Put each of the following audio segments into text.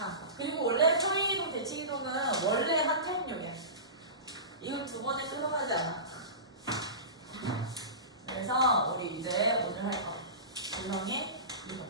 자, 그리고 원래 평행이동, 대칭이동은 원래 한 타입용이야. 이건 두 번에 들어가지 않아. 그래서 우리 이제 오늘 할 거 도형의 이동.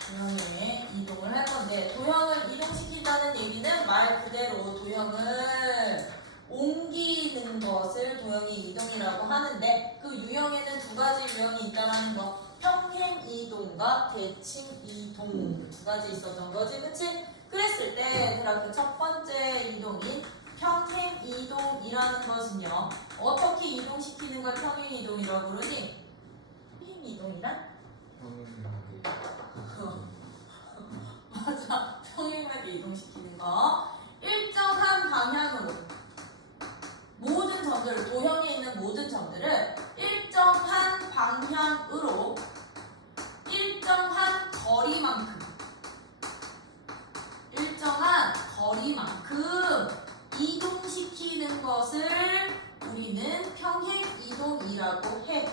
도형의 이동을 할 건데, 도형을 이동시킨다는 얘기는 말 그대로 도형을 옮기는 것을 도형의 이동이라고 하는데, 그 유형에는 두 가지 유형이 있다는 거. 평행 이동과 대칭 이동 두 가지 있었던 거지, 그치? 그랬을 때 얘들아, 그 첫 번째 이동인 평행 이동이라는 것은요, 어떻게 이동시키는 걸 평행 이동이라고 부르지? 평행 이동이란? 맞아, 평행하게 이동시키는 거. 일정한 방향으로 모든 점들을, 도형에 있는 모든 점들을 일정한 방향으로 일정한 거리만큼 이동시키는 것을 우리는 평행 이동이라고 해.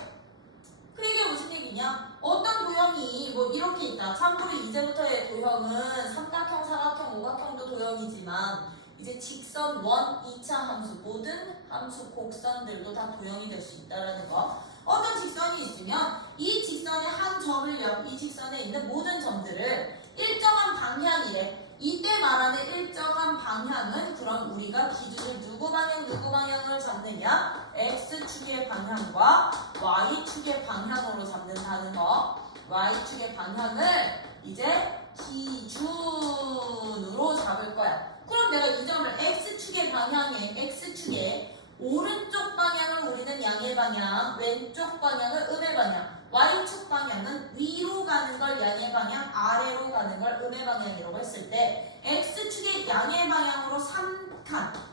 그 이게 무슨 얘기냐? 어떤 도형이 뭐 이렇게 있다. 참고로 이제부터의 도형은 삼각형, 사각형, 오각형도 도형이지만 이제 직선, 원, 2차 함수, 모든 함수, 곡선들도 다 도형이 될 수 있다는 거. 어떤 직선이 있으면 이 직선의 한 점을요, 이 직선에 있는 모든 점들을 일정한 방향이래. 이때 말하는 일정한 방향은 그럼 우리가 기준을 누구 방향을 잡느냐? X축의 방향과 Y축의 방향으로 잡는다는 거. Y축의 방향을 이제 기준으로 잡을 거야. 그럼 내가 이 점을 X축의 오른쪽 방향을 우리는 양의 방향, 왼쪽 방향을 음의 방향, Y축 방향은 위로 가는 걸 양의 방향, 아래로 가는 걸 음의 방향이라고 했을 때 X축의 양의 방향으로 3만큼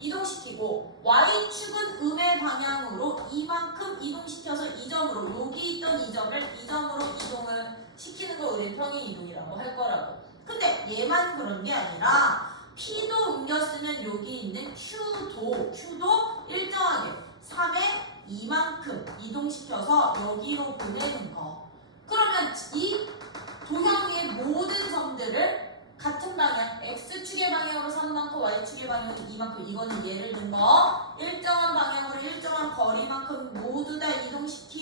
이동시키고 Y축은 음의 방향으로 이만큼 이동시켜서 이 점으로, 여기 있던 이 점을 이 점으로 이동을 시키는 걸 우리는 평행 이동이라고 할 거라고. 근데 얘만 그런 게 아니라 P도 옮겨 쓰면 여기 있는 Q도 일정하게 3에 이만큼 이동시켜서 여기로 보내는 거. 그러면 이 도형의 모든 점들을 같은 방향, X축의 방향으로 3만큼, Y축의 방향으로 2만큼, 이거는 예를 든 거. 일정한 방향으로 일정한 거리만큼 모두 다 이동시킨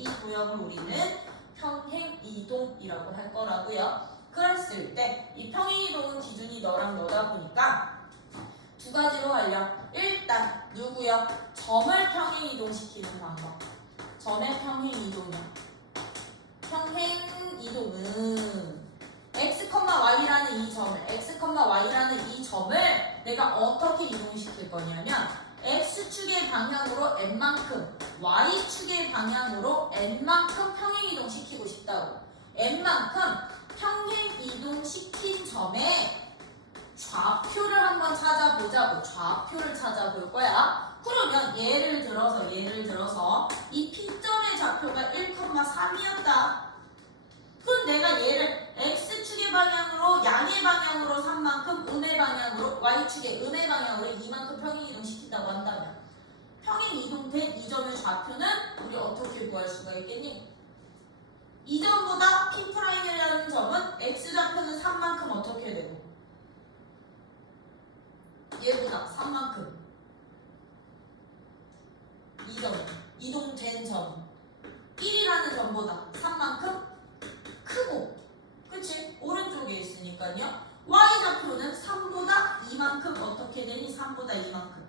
이 도형을 우리는 평행 이동이라고 할 거라고요. 그랬을 때 이 평행 이동은 기준이 너랑 너다 보니까 두 가지로 하려. 일단 누구요? 점을 평행 이동시키는 방법. 점의 평행 이동이요. 평행 이동은 x,y라는 이 점을 내가 어떻게 이동시킬 거냐면 x축의 방향으로 n만큼, y축의 방향으로 n만큼 평행 이동시키고 싶다고. n만큼 평행 이동시킨 점에 좌표를 한번 찾아보자고. 좌표를 찾아볼 거야. 그러면 예를 들어서 이 P점의 좌표가 1,3이었다. 그럼 내가 얘를 X축의 방향으로, 양의 방향으로 3만큼, 음의 방향으로, Y축의 음의 방향으로 이만큼 평행 이동시킨다고 한다면 평행 이동된 이 점의 좌표는 우리 어떻게 구할 수가 있겠니? 이 점보다 P'이라는 점은 X좌표는 3만큼 어떻게 되고? 얘보다 3만큼. 이 점, 이동된 점 1이라는 점보다 3만큼 크고, 그치? 오른쪽에 있으니까요. Y좌표는 3보다 이만큼 어떻게 되니? 3보다 이만큼.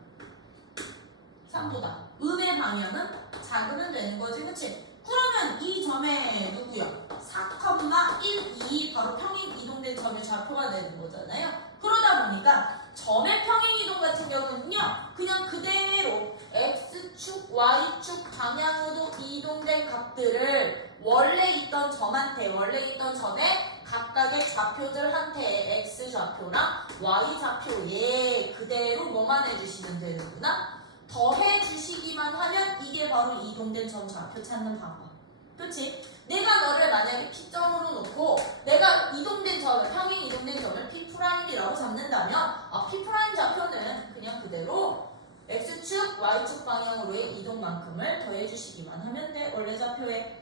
3보다. 음의 방향은 작으면 되는 거지, 그치? 그러면 이 점의 누구야? 4,12 바로 평행 이동된 점의 좌표가 되는 거잖아요. 그러다 보니까 점의 평행 이동 같은 경우는요, 그냥 그대로 X축, Y축 방향으로 이동된 값들을 원래 있던 점에 각각의 좌표들한테 X좌표랑 Y좌표 얘 그대로 뭐만 해주시면 되는구나? 더해 주시기만 하면 이게 바로 이동된 점 좌표 찾는 방법. 그렇지? 내가 너를 만약에 P점으로 놓고 내가 평행 이동된 점을 P'이라고 잡는다면 P' 좌표는 그냥 그대로 X축, Y축 방향으로의 이동만큼을 더해 주시기만 하면 돼. 원래 좌표에.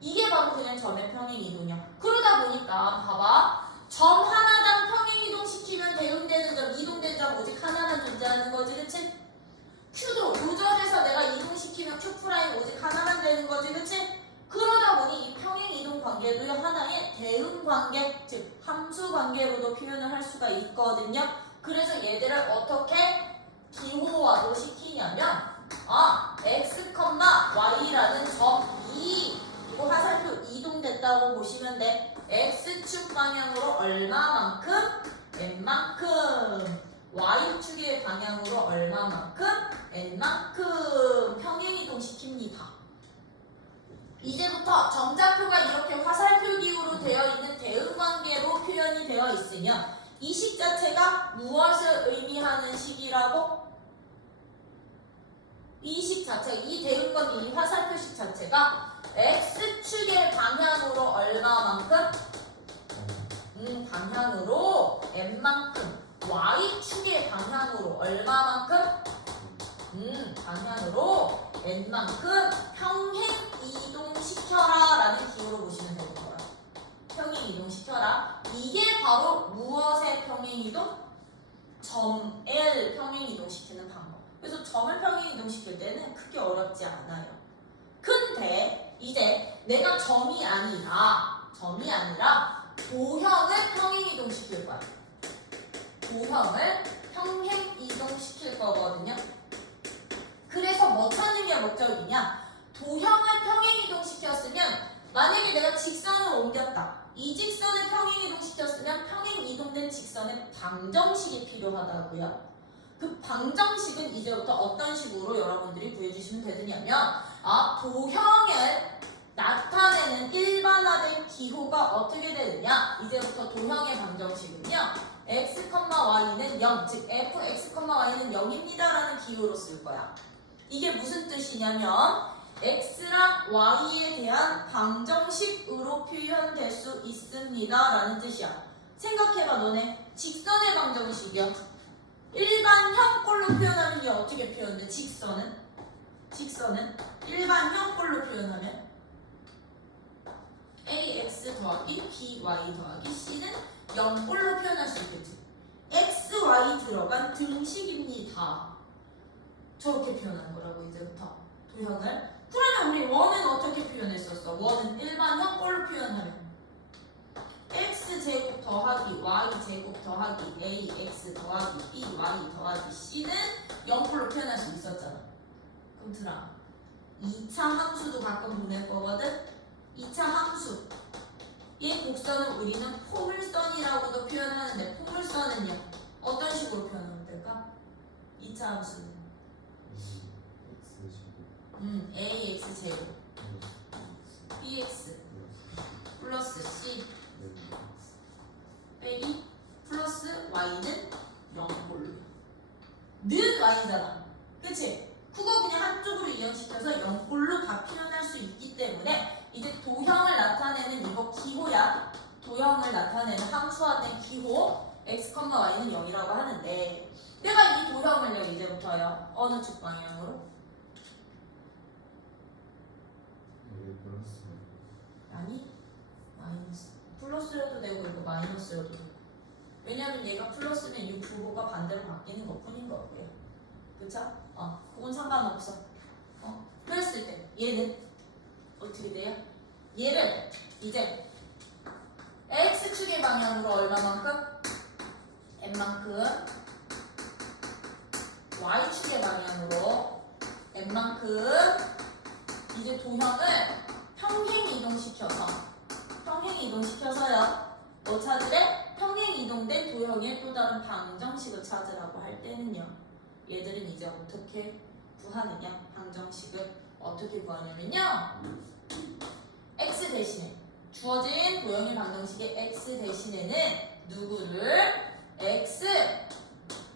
이게 바로 그냥 이동된 점의 평행 이동이야. 그러다 보니까 봐봐. 점 하나당 평행 이동시키면 대응되는 점, 이동된 점 오직 하나만 존재하는 거지, 그치? Q도 요 점에서 내가 이동시키면 Q' 오직 하나만 되는 거지, 그치? 그러다 보니 이 평행 이동 관계도 하나의 대응 관계, 즉 함수 관계로도 표현을 할 수가 있거든요. 그래서 얘들을 어떻게 기호화도 시키냐면 x, y라는 점이 이거 화살표 이동됐다고 보시면 돼. x축 방향으로 얼마만큼? n만큼. y축의 방향으로 얼마만큼? n만큼 평행 이동시킵니다. 이제부터 정자표가 이렇게 화살표 기호로 되어 있는 대응관계로 표현이 되어 있으면 이 식 자체가 무엇을 의미하는 식이라고? 이 식 자체가, 이 대응관계, 이 화살표식 자체가 x축의 방향으로 얼마만큼? 방향으로 n만큼. y축의 방향으로 얼마만큼? 방향으로 n만큼 평행 이동시켜라 라는 기호로 보시면 되는 거예요. 평행 이동시켜라. 이게 바로 무엇의 평행 이동? 점을 평행 이동시키는 방법. 그래서 점을 평행 이동시킬 때는 크게 어렵지 않아요. 근데 이제 내가 점이 아니라 도형을 평행 이동시킬 거야. 도형을 평행 이동시킬 거거든요. 그래서 뭐 찾는 게 목적이냐? 도형을 평행 이동시켰으면 만약에 내가 직선을 옮겼다. 이 직선을 평행 이동시켰으면 평행 이동된 직선의 방정식이 필요하다고요. 그 방정식은 이제부터 어떤 식으로 여러분들이 구해주시면 되느냐면 도형을 나타내는 일반화된 기호가 어떻게 되느냐? 이제부터 도형의 방정식은요. x, y는 0, 즉 fx, y는 0입니다 라는 기호로 쓸 거야. 이게 무슨 뜻이냐면 x랑 y에 대한 방정식으로 표현될 수 있습니다 라는 뜻이야. 생각해봐. 너네 직선의 방정식이야. 일반형꼴로 표현하는 게 어떻게 표현돼? 직선은 일반형꼴로 표현하면 ax 더하기 by 더하기 c는 0꼴로 표현할 수 있겠지. x, y 들어간 등식입니다. 저렇게 표현한 거라고 이제부터 도형을. 그러면 우리 원은 어떻게 표현했었어? 원은 일반형꼴로 표현하면 x제곱 더하기 y제곱 더하기 ax 더하기 by 더하기 c는 0꼴로 표현할 수 있었잖아. 그럼 들아 2차 함수도 가끔 보낼 거거든? 2차 함수 이 곡선은 우리는 포물선이라고도 표현하는데 포물선은요 어떤 식으로 표현하면 될까? 2차 함수는 ax 제곱 bx 플러스 c 빼기 플러스 y는 0꼴로 는 y잖아. 그치? 그거 그냥 한쪽으로 이용시켜서 0꼴로 다 표현할 수 있기 때문에 이제 도형을 나타내는 이거 기호야. 도형을 나타내는 함수화된 기호 x, y는 0이라고 하는데 내가 이 도형을요 이제부터요 어느 축 방향으로? 아니 마이너스. 플러스여도 되고 이거 마이너스여도 되고. 왜냐면 얘가 플러스면 이 부호가 반대로 바뀌는 것 뿐인 거고요. 그쵸? 그건 상관없어. 그랬을 때 얘는 어떻게 돼요? 얘를 이제 x축의 방향으로 얼마만큼? n만큼. y축의 방향으로 n만큼. 이제 도형을 평행 이동시켜서요 뭐 찾으래? 평행 이동된 도형의 또 다른 방정식을 찾으라고 할 때는요 얘들은 이제 어떻게 구하느냐? 방정식을 어떻게 구하냐면요 x 대신에 주어진 도형의 방정식의 x 대신에는 누구를? x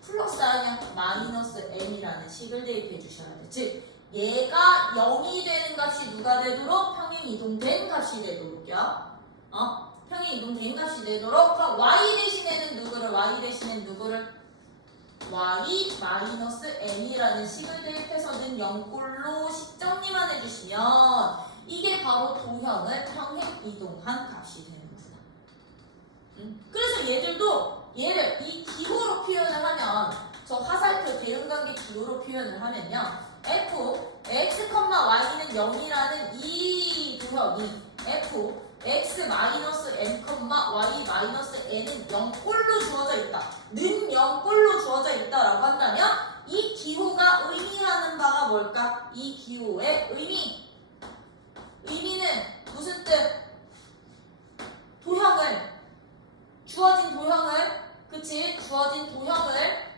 플러스 아니야 마이너스 n이라는 식을 대입해 주셔야 돼. 즉 얘가 0이 되는 값이 누가 되도록? 평행 이동된 값이 되도록요. 평행 이동된 값이 되도록. 그럼 y 대신에는 누구를? y 마이너스 n이라는 식을 대입해서는 0꼴로 식 정리만 해주시면 이게 바로 도형을 평행 이동한 값이 되는구나. 그래서 얘들도 얘를 이 기호로 표현을 하면 저 화살표 대응관계 기호로 표현을 하면요. f x, y는 0이라는 이 도형이 f x m, y, n은 0꼴로 주어져 있다. 는 0꼴로 주어져 있다라고 한다면 이 기호가 의미하는 바가 뭘까? 이 기호의 의미는 무슨 뜻? 도형을 주어진 도형을 주어진 도형을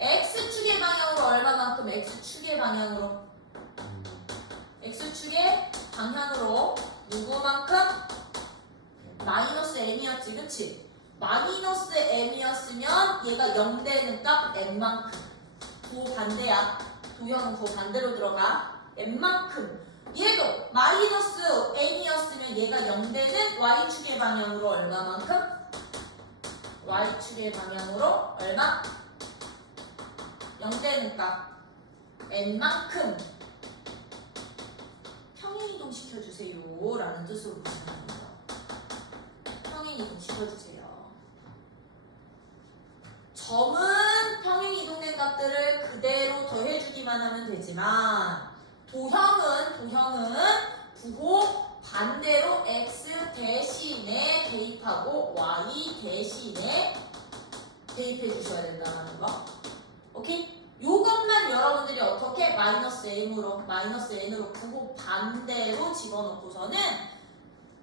x축의 방향으로 얼마만큼 x축의 방향으로 누구만큼? 마이너스 m이었지, 그치? 마이너스 m이었으면 얘가 0 되는 값 n만큼. 그 반대야. 도형은 그 반대로 들어가. n만큼. 얘도 마이너스 n이었으면 얘가 0 되는 y축의 방향으로 얼마만큼? y축의 방향으로 얼마? 0 되는 값 n만큼 평행이동 시켜주세요 라는 뜻으로 보시면 됩니다. 평행이동 시켜주세요. 점은 평행이동된 값들을 그대로 더해주기만 하면 되지만 도형은 부호 반대로 x 대신에 대입하고 y 대신에 대입해 주셔야 된다는 거. 오케이? 요것만 여러분들이 어떻게 마이너스 n으로 부호 반대로 집어넣고서는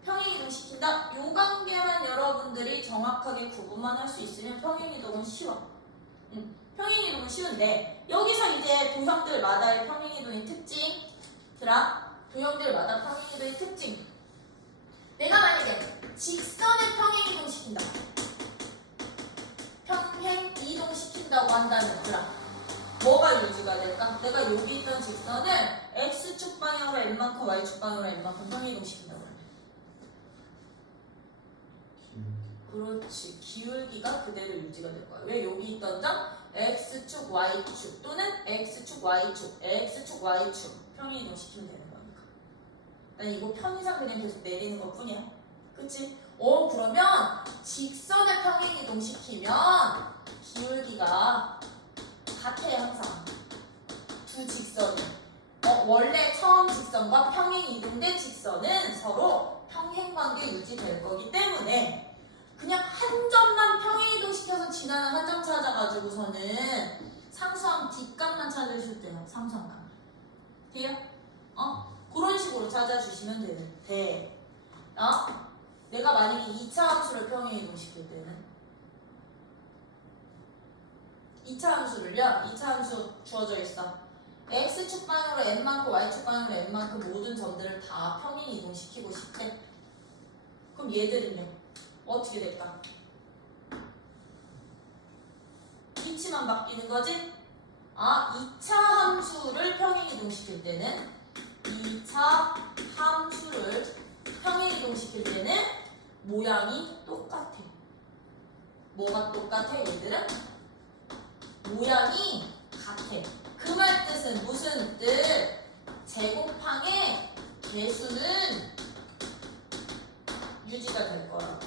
평행이동 시킨다. 요 관계만 여러분들이 정확하게 구분만 할 수 있으면 평행이동은 쉬워. 평행이동은 쉬운데 여기서 이제 도형들마다의 평행이동의 도형들마다 평행이동의 특징. 내가 만약에 직선을 평행이동 시킨다. 평행이동 시킨다고 한다면 뭐가 유지가 될까? 내가 여기 있던 직선을 x축 방향으로 n만큼 y축 방향으로 n만큼 평행이동 시킨다고 하면 그렇지. 기울기가 그대로 유지가 될 거야. 왜? 여기 있던 점 x축 y축 또는 x축 y축 평행이동 시키면 되는 거니까. 난 이거 편의상 그냥 계속 내리는 것 뿐이야. 그치? 그러면 직선을 평행이동 시키면 기울기가 같아요. 항상 두 직선이 원래 처음 직선과 평행이동된 직선은 서로 평행관계 유지될 거기 때문에 그냥 한 점만 평행이동 시켜서 지나는 한 점 찾아가지고서는 상수함 뒷값만 찾으실 때요. 상수함 돼요? 그런 식으로 찾아주시면 돼. 내가 만약에 2차 함수를 평행이동 시킬 때는 2차 함수 주어져 있어. x축 방향으로 n만큼 y축 방향으로 n만큼 모든 점들을 다 평행이동 시키고 싶대. 그럼 얘들은요? 어떻게 될까? 위치만 바뀌는 거지? 2차 함수를 평행이동 시킬 때는 2차 함수를 평행이동 시킬 때는 모양이 똑같아. 뭐가 똑같아? 얘들은 모양이 같아. 그 말 뜻은 무슨 뜻? 제곱항의 개수는 유지가 될 거야.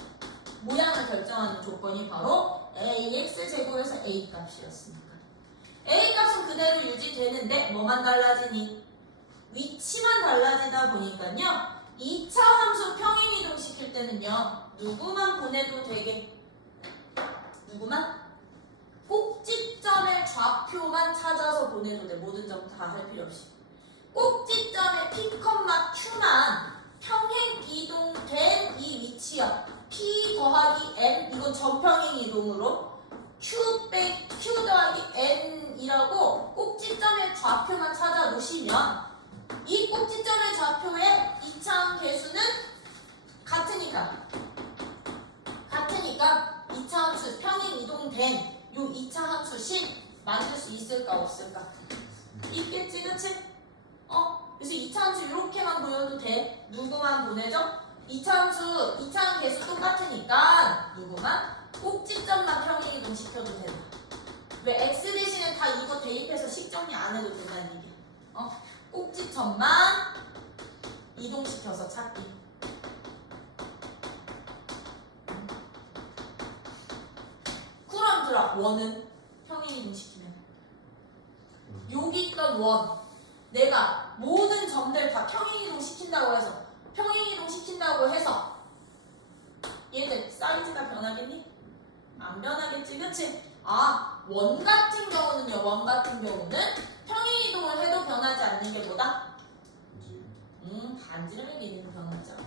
모양을 결정하는 조건이 바로 ax 제곱에서 a 값이었으니까. a 값은 그대로 유지되는데 뭐만 달라지니? 위치만 달라지다 보니까요. 2차 함수 평행이동 시킬 때는요. 누구만 보내도 되게. 누구만? 꼭지점의 좌표만 찾아서 보내도 돼. 모든 점 다 할 필요 없이. 꼭지점의 P, Q만 평행 이동된 이 위치야. P 더하기 N 이건 전평행 이동으로 Q 더하기 N이라고 꼭지점의 좌표만 찾아 놓으시면 이 꼭지점의 좌표의 이차함 개수는 같으니까 2차 함수 평행 이동된 요 2차 함수식 만들 수 있을까 없을까? 있겠지, 그치? 그래서 2차 함수 이렇게만 보여도 돼. 누구만 보내죠? 2차 함 개수 똑같으니까 누구만? 꼭지점만 평행이동 시켜도 된다. 왜? x 대신에 다 이거 대입해서 식 정리 안 해도 된다는 얘기야. 꼭지점만 이동시켜서 찾기. 그럼 원은 평행 이동시키면 여기 있던 원 내가 모든 점들 다 평행 이동시킨다고 해서 얘들 사이즈가 변하겠니? 안 변하겠지, 그치? 원 같은 경우는요, 평행 이동을 해도 변하지 않는 게 뭐다? 반지름의 길이는 변하지 않아.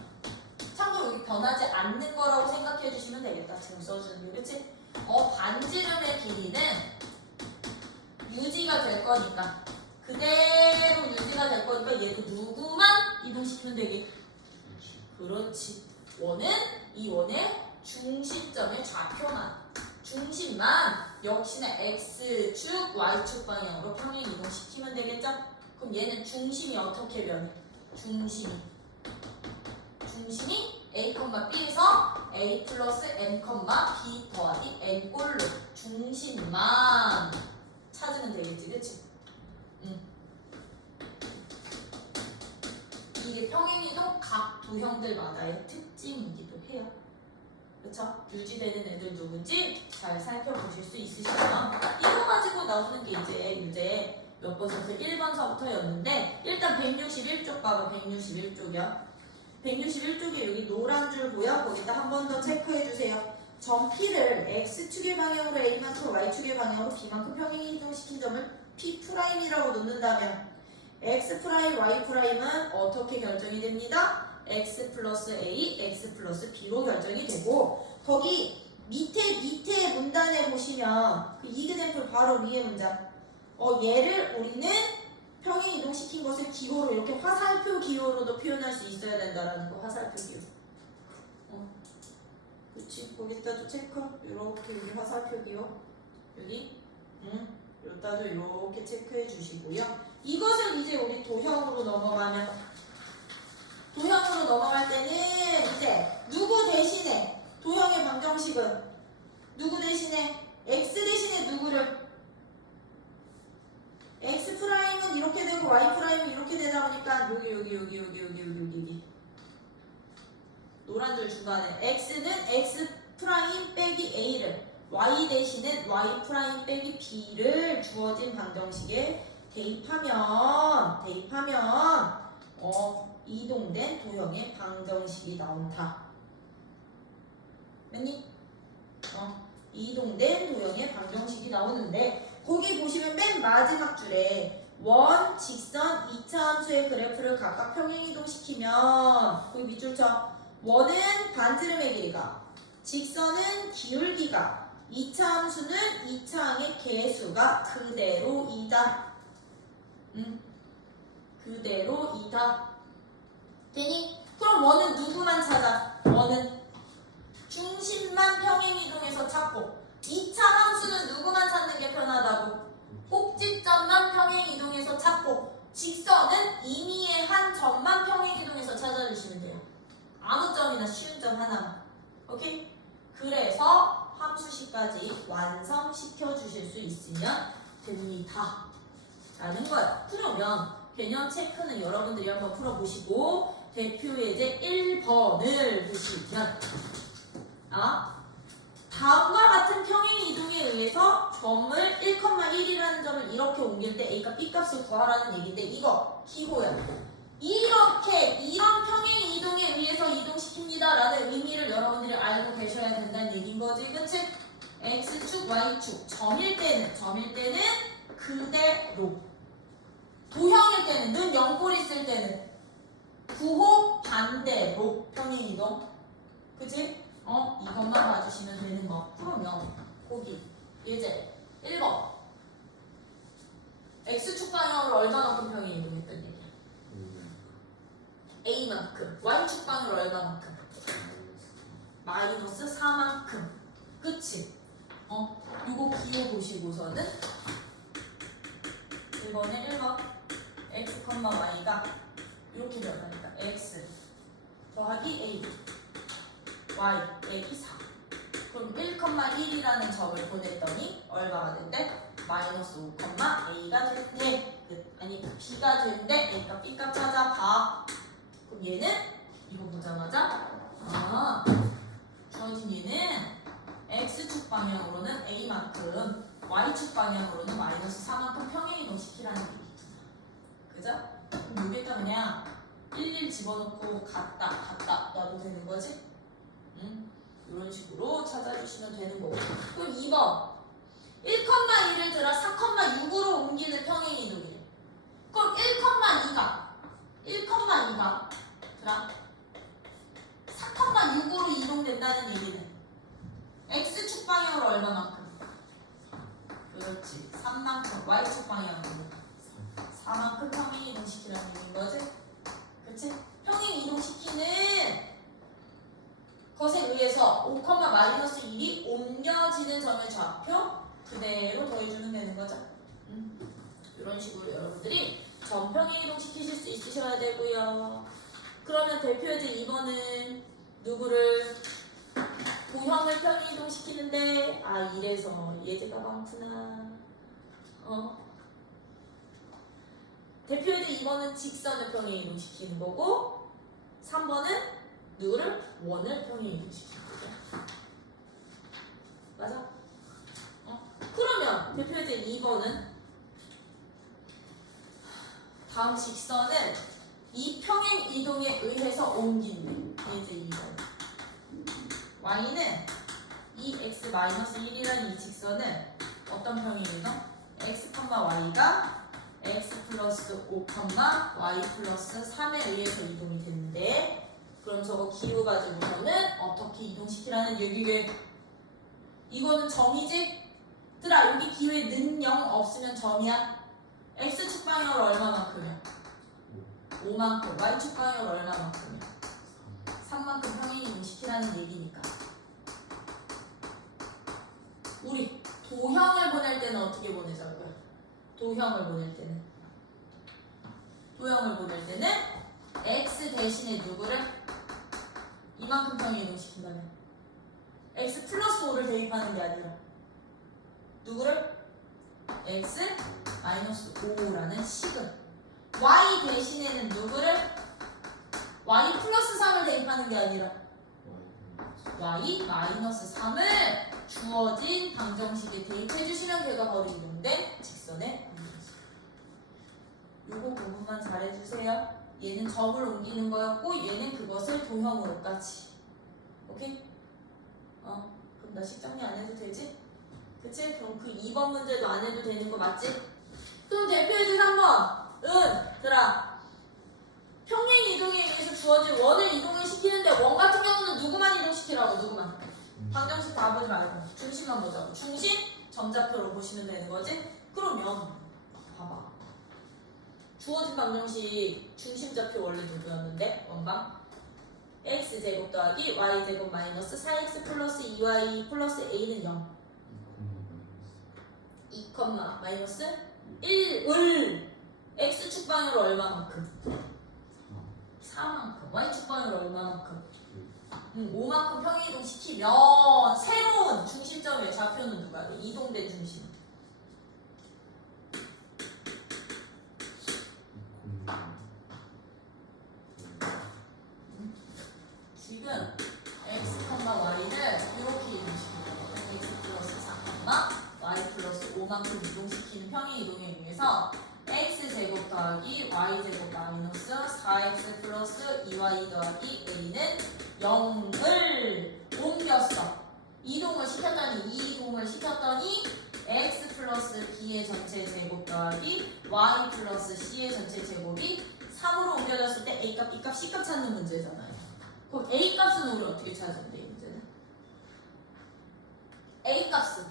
참고로 여기 변하지 않는 거라고 생각해 주시면 되겠다. 지금 써주는 게, 그치? 반지름의 길이는 유지가 될 거니까. 그대로 유지가 될 거니까 얘도 누구만 이동시키면 되게. 그렇지. 원은 이 원의 중심점의 좌표만, 중심만 역시나 x축, y축 방향으로 평행 이동시키면 되겠죠? 그럼 얘는 중심이 어떻게 변해? 중심이 a, b에서 a 플러스 n, b 더하기 n 꼴로 중심만 찾으면 되겠지, 그치? 이게 평행이동 각 도형들마다의 특징이기도 해요. 그쵸? 유지되는 애들 누군지 잘 살펴보실 수 있으시면 이거 가지고 나오는 게 이제 유제 몇 번서부터 1번서부터였는데 일단 161쪽 봐봐. 161쪽이요. 161쪽에 여기 노란 줄 보여? 거기다 한 번 더 체크해 주세요. 점 P를 X축의 방향으로 A만큼 Y축의 방향으로 B만큼 평행 이동시킨 점을 P'이라고 놓는다면 X', Y''은 어떻게 결정이 됩니다? X 플러스 A, X 플러스 B로 결정이 되고 거기 밑에 문단에 보시면 그 이그젠플 바로 위에 문장 얘를 우리는 평행 이동시킨 것을 기호로 이렇게 화살표 기호로도 표현할 수 있어야 된다라는 거. 화살표 기호. 그치? 거기다도 체크. 이렇게 여기 화살표 기호. 여기. 여기다도 이렇게 체크해 주시고요. 이것을 이제 우리 도형으로 넘어갈 때는 이제 누구 대신에 도형의 방정식은 누구 대신에 x 대신에 누구를 x 프라임은 이렇게 되고 y 프라임은 이렇게 되다 보니까 여기 노란 줄 중간에 x는 x 프라임 빼기 a를 y 대신에 y 프라임 빼기 b를 주어진 방정식에 대입하면 이동된 도형의 방정식이 나온다. 맞니? 이동된 도형의 방정식이 나오는데 거기 보시면 맨 마지막 줄에 원, 직선, 2차 함수의 그래프를 각각 평행 이동시키면 거기 밑줄쳐 원은 반지름의 길이가, 직선은 기울기가, 2차 함수는 2차항의 개수가 그대로이다. 그대로이다. 되니? 그럼 원은 누구만 찾아? 원은 중심만 평행 이동해서 찾고 2차 함수는 누구만 찾는 게 편하다고? 꼭지점만 평행 이동해서 찾고 직선은 임의의 한 점만 평행 이동해서 찾아주시면 돼요. 아무 점이나 쉬운 점 하나만. 오케이? 그래서 함수식까지 완성시켜 주실 수 있으면 됩니다. 라는 거야. 그러면 개념 체크는 여러분들이 한번 풀어보시고 대표 예제 1번을 보시면 다음과 같은 평행 이동에 의해서 점을 1,1이라는 점을 이렇게 옮길 때 A가 B값을 구하라는 얘기인데 이거 기호야. 이렇게 이런 평행 이동에 의해서 이동시킵니다 라는 의미를 여러분들이 알고 계셔야 된다는 얘기인 거지. 그치? X축, Y축 점일 때는 그대로 도형일 때는 는 0꼴 있을 때는 구호 반대로 평행 이동. 그치? 이것만 봐주시면 되는 거. 그러면 거기 예제 1번 X축 방향으로 얼마만큼 평행 이동했던 얘기야? A만큼. Y축 방향으로 얼마만큼? 마이너스 4만큼. 그치? 요거 기호 보시고서는 1번에 1번 X, Y가 이렇게 변하니까 X 더하기 A y 빼기 4. 그럼 1,1이라는 점을 보냈더니 얼마가 된대? 마이너스 5, A가 된대. 아니 B가 된대. 그러니까 B값 찾아봐. 그럼 얘는 이거 보자마자 주어진 얘는 x축 방향으로는 a만큼 y축 방향으로는 마이너스 4만큼 평행 이동시키라는 얘기구나. 그죠? 그럼 여기에다 그냥 11 집어넣고 같다 놔도 되는 거지? 이런 식으로 찾아주시면 되는 거고. 그럼 2번 1,1을 들어 4,6으로 옮기는 평행 이동이래. 그럼 1,2가 들어 4,6으로 이동된다는 얘기는 x축 방향으로 얼마만큼? 그렇지 3만큼. y축 방향으로 4만큼 평행 이동시키라는 얘기인 거지? 그치? 평행 이동시키는 것에 의해서 5,-1이 옮겨지는 점의 좌표 그대로 더해주면 되는 거죠. 이런 식으로 여러분들이 점 평행 이동시키실 수 있으셔야 되고요. 그러면 대표예제 2번은 누구를 도형을 평행 이동시키는데 이래서 예제가 많구나. 대표예제 2번은 직선을 평행 이동시키는 거고 3번은 누구를? 원을 평행 이동시키는 거죠. 맞아? 그러면 대표예제 2번은 다음 직선을 이 평행 이동에 의해서 옮긴대. 예제 2번. y는 이 x-1이라는 이 직선을 어떤 평행 이동? x, y가 x 플러스 5, y 플러스 3에 의해서 이동이 되는데 그럼 저거 기호 가지고서는 어떻게 이동시키라는 얘기게? 이거는 점이지? 들아 여기 기호에 는 0 없으면 점이야. x축 방향으로 얼마만큼이야? 5만큼. y축 방향으로 얼마만큼이야? 3만큼 평행 이동시키라는 얘기니까. 우리 도형을 보낼 때는 어떻게 보내자고요? 도형을 보낼 때는 x 대신에 누구를? 이만큼 평행 이동시킨다면 x 플러스 5를 대입하는 게 아니라 누구를? x 마이너스 5라는 식을. y 대신에는 누구를? y 플러스 3을 대입하는 게 아니라 y 마이너스 3을 주어진 방정식에 대입해 주시면 걔가 바로 이동된 직선의 방정식. 요거 부분만 잘해주세요. 얘는 점을 옮기는 거였고 얘는 그것을 도형으로까지. 오케이? 그럼 나 식정리 안 해도 되지? 그치? 그럼 그 2번 문제도 안 해도 되는 거 맞지? 그럼 대표예제 3번 들아 평행 이동에 의해서 주어진 원을 이동을 시키는데 원 같은 경우는 누구만 이동시키라고? 누구만? 방정식 다 보지 말고 중심만 보자고. 중심 점좌표로 보시면 되는 거지? 그러면 봐봐. 주어진 방정식 중심좌표 원래 누구였는데? 원방 x제곱 더하기 y제곱 마이너스 4x 플러스 2y 플러스 a는 0 2, 마이너스 1을 x축 방향으로 얼마만큼? 4만큼. y축 방향으로 얼마만큼? 5만큼 평행 이동 시키면 새로운 중심점의 좌표는 누가 돼? 이동된 중심. 지금 x, y를 이렇게 이동시키는 x 플러스 4, y 플러스 5만큼 이동시키는 평행 이동에 의해서 x제곱 더하기 y제곱 마이너스 4x 플러스 2y 더하기 a는 0을 옮겼어. 이동을 시켰더니 x 플러스 b의 전체 제곱 더하기 y 플러스 c의 전체 제곱이 3으로 옮겨졌을 때 a값, b값, c값 찾는 문제잖아요. 그럼 a값은 우리 어떻게 찾았는데 이 문제는? a값은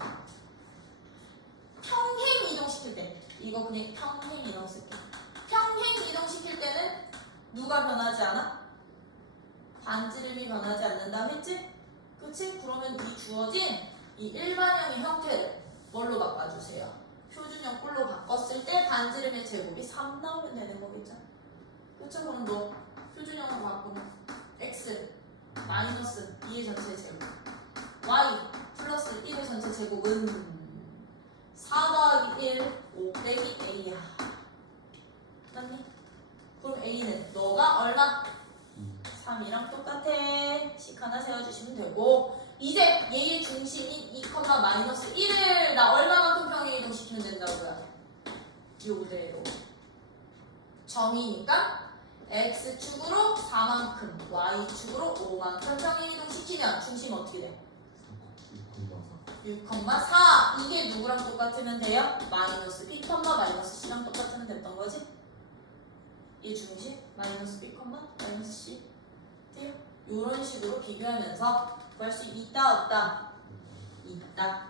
평행 이동시킬 때 이거 그냥 평행 이동 쓸게. 평행 이동시킬 때는 누가 변하지 않아? 반지름이 변하지 않는다 했지? 그치? 그러면 이 주어진 이 일반형의 형태를 뭘로 바꿔주세요? 표준형 꼴로 바꿨을 때 반지름의 제곱이 3 나오면 되는 거겠죠? 그쵸? 그럼 너 표준형으로 바꾸면 x 마이너스 2의 전체 제곱 y 플러스 1의 전체 제곱은 4 더하기 1, 5 빼기 a야. 맞니? 그럼 a는 너가 얼마? 3이랑 똑같아. 식 하나 세워주시면 되고 이제 얘의 중심인 2, 마이너스 1을 나 얼마만큼 평행 이동시키면 된다고요? 요대로 점이니까 x축으로 4만큼 y축으로 5만큼 평행 이동시키면 중심 어떻게 돼? 6,4 이게 누구랑 똑같으면 돼요? 마이너스 b, 마이너스 c랑 똑같으면 됐던 거지? 이 중심 마이너스 b, 마이너스 c 돼요? 이런 식으로 비교하면서 구할 수 있다 없다? 있다.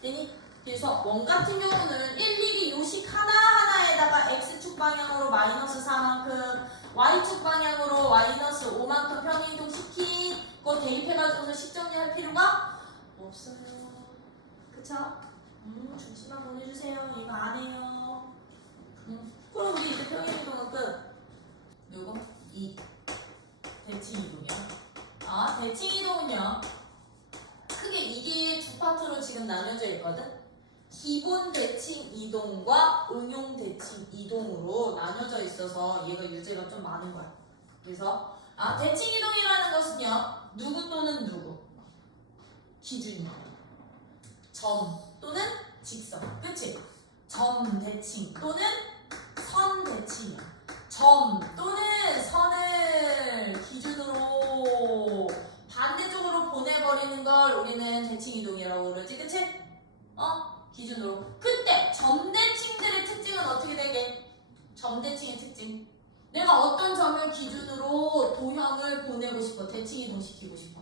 되니? 그래서 원 같은 경우는 일일이 요식 하나하나에다가 x축 방향으로 마이너스 4만큼 y축 방향으로 마이너스 5만큼 평행 이동시킨 거 대입해가지고서 식 정리할 필요가 없어요. 그쵸? 중심만 보내주세요. 이거 안 해요. 그럼 우리 이제 평행 이동은 끝. 요거 2 대칭 이동이야. 아 대칭 이동은요. 크게 이게 두 파트로 지금 나뉘어져 있거든. 기본 대칭 이동과 응용 대칭 이동으로 나뉘어져 있어서 얘가 유제가 좀 많은 거야. 그래서 대칭 이동이라는 것은요. 누구 또는 누구 기준이야. 점 또는 직선. 그치? 점 대칭 또는 선 대칭이야. 점 또는 선을 기준으로 반대쪽으로 보내버리는 걸 우리는 대칭 이동이라고 그러지. 그치? 기준으로. 그때 점대칭들의 특징은 어떻게 되게? 점대칭의 특징. 내가 어떤 점을 기준으로 도형을 보내고 싶어. 대칭 이동시키고 싶어.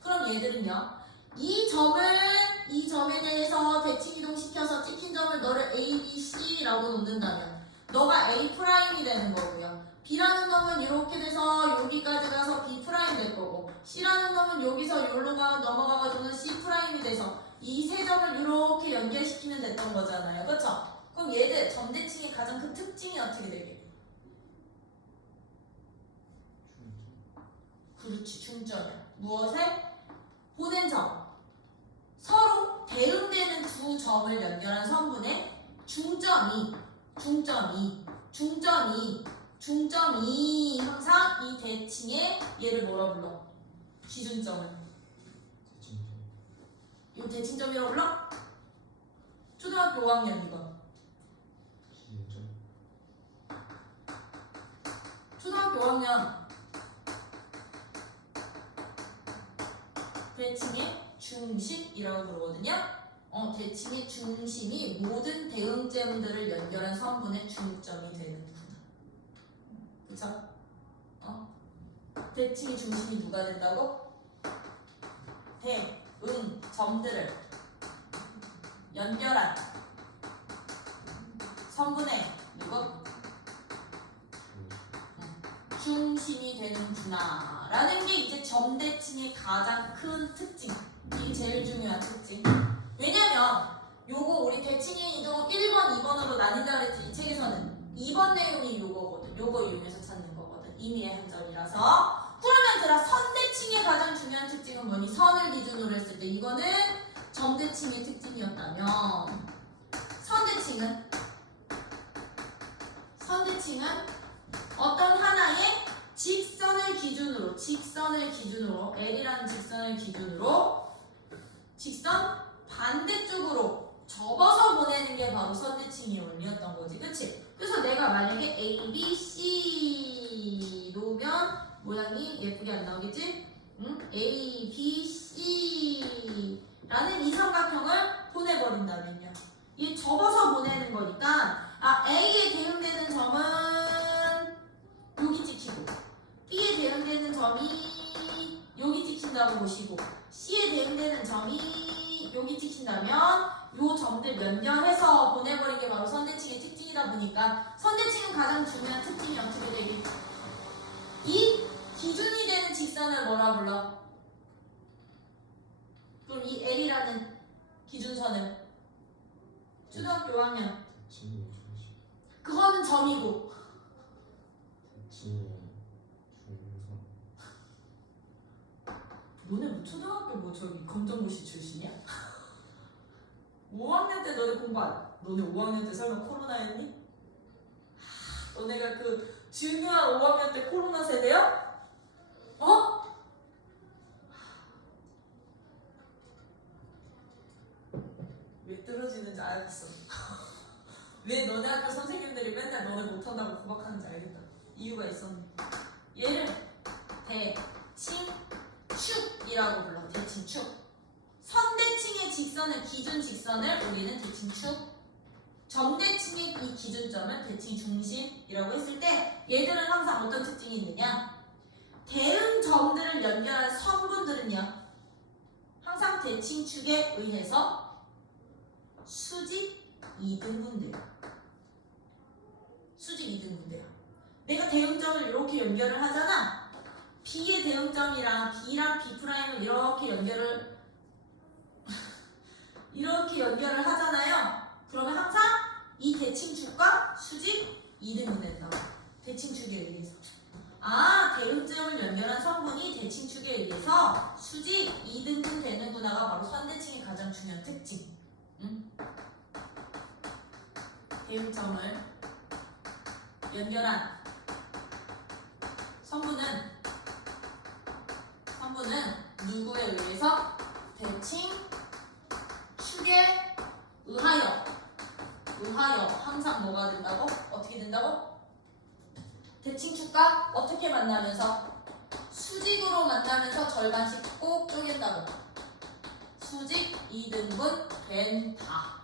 그럼 얘들은요. 이 점에 대해서 대칭 이동시켜서 찍힌 점을 너를 A, B, C라고 놓는다면 너가 A'이 되는 거고요. B라는 놈은 이렇게 돼서 여기까지 가서 B' 될 거고 C라는 놈은 여기서 여기로 넘어가가지고는 C'이 돼서 이 세 점을 이렇게 연결시키면 됐던 거잖아요. 그렇죠? 그럼 얘들 점대칭의 가장 큰 특징이 어떻게 되게? 그렇지, 중점이야. 무엇에? 보낸 점. 서로 대응되는 두 점을 연결한 선분의 중점이 항상 이 대칭의 얘를 뭐라 불러? 기준점을. 이거 대칭점이라고 불러? 초등학교 5학년 이거. 초등학교 5학년 대칭의 중심이라고 부르거든요. 대칭의 중심이 모든 대응점들을 연결한 선분의 중점이 되는구나. 그쵸? 대칭의 중심이 누가 된다고? 점들을 연결한 선분의 누구? 중심이 되는구나 라는 게 이제 점대칭의 가장 큰 특징. 이게 제일 중요한 특징. 왜냐면 요거 우리 대칭의 이동 1번, 2번으로 나뉜다 그랬지. 이 책에서는 2번 내용이 요거거든. 요거 이용해서 찾는 거거든. 임의의 한 점이라서. 그러면 들아 선대칭의 가장 중요한 특징은 뭐니? 선을 기준으로 했을 때 이거는 점대칭의 특징이었다면 선대칭은 어떤 하나의 직선을 기준으로 L이라는 직선을 기준으로 직선 반대쪽으로 접어서 보내는 게 바로 선대칭의 원리였던 거지. 그치? 그래서 내가 만약에 A, B, C 놓으면 모양이 예쁘게 안 나오겠지? A, B, C 라는 이 삼각형을 보내버린다면요. 이 접어서 보내는 거니까 A에 대응되는 점은 여기 찍히고 B에 대응되는 점이 여기 찍힌다고 보시고 C에 대응되는 점이 여기 찍힌다면 이 점들 연결해서 보내버린 게 바로 선대칭의 특징이다 보니까 선대칭은 가장 중요한 특징이 어떻게 되게? 이 기준이 되는 직선을 뭐라 불러? 그럼 이 L이라는 기준선을 초등학교 5학년 그거는 점이고 너네 뭐 초등학교 뭐 저기 검정고시 출신이야? 5학년 때 너네 공부 안 해? 너네 5학년 때 설마 코로나였니? 너네가 그 중요한 5학년 때 코로나 세대야? 이루어지는지 알겠어. 왜 너네 학교 선생님들이 맨날 너네 못한다고 구박하는지 알겠다. 이유가 있었네. 얘를 대칭축이라고 불러. 대칭축. 선대칭의 직선을 기준 직선을 우리는 대칭축. 점대칭의 이 기준점을 대칭 중심이라고 했을 때 얘들은 항상 어떤 특징이 있느냐? 대응점들을 연결한 선분들은요 항상 대칭축에 의해서 수직 이등분돼요. 수직 이등분돼요. 내가 대응점을 이렇게 연결을 하잖아. B의 대응점이랑 B랑 B'을 이렇게 연결을 하잖아요. 그러면 항상 이 대칭축과 수직 이등분된다. 대칭축에 의해서. 아, 대응점을 연결한 성분이 대칭축에 의해서 수직 이등분 되는구나가 바로 선대칭의 가장 중요한 특징. 응? 대응점을 연결한 성분은 누구에 의해서? 대칭축에 의하여 항상 뭐가 된다고? 어떻게 된다고? 대칭축과 어떻게 만나면서? 수직으로 만나면서 절반씩 꼭 쪼갠다고. 수직 이등분 된다.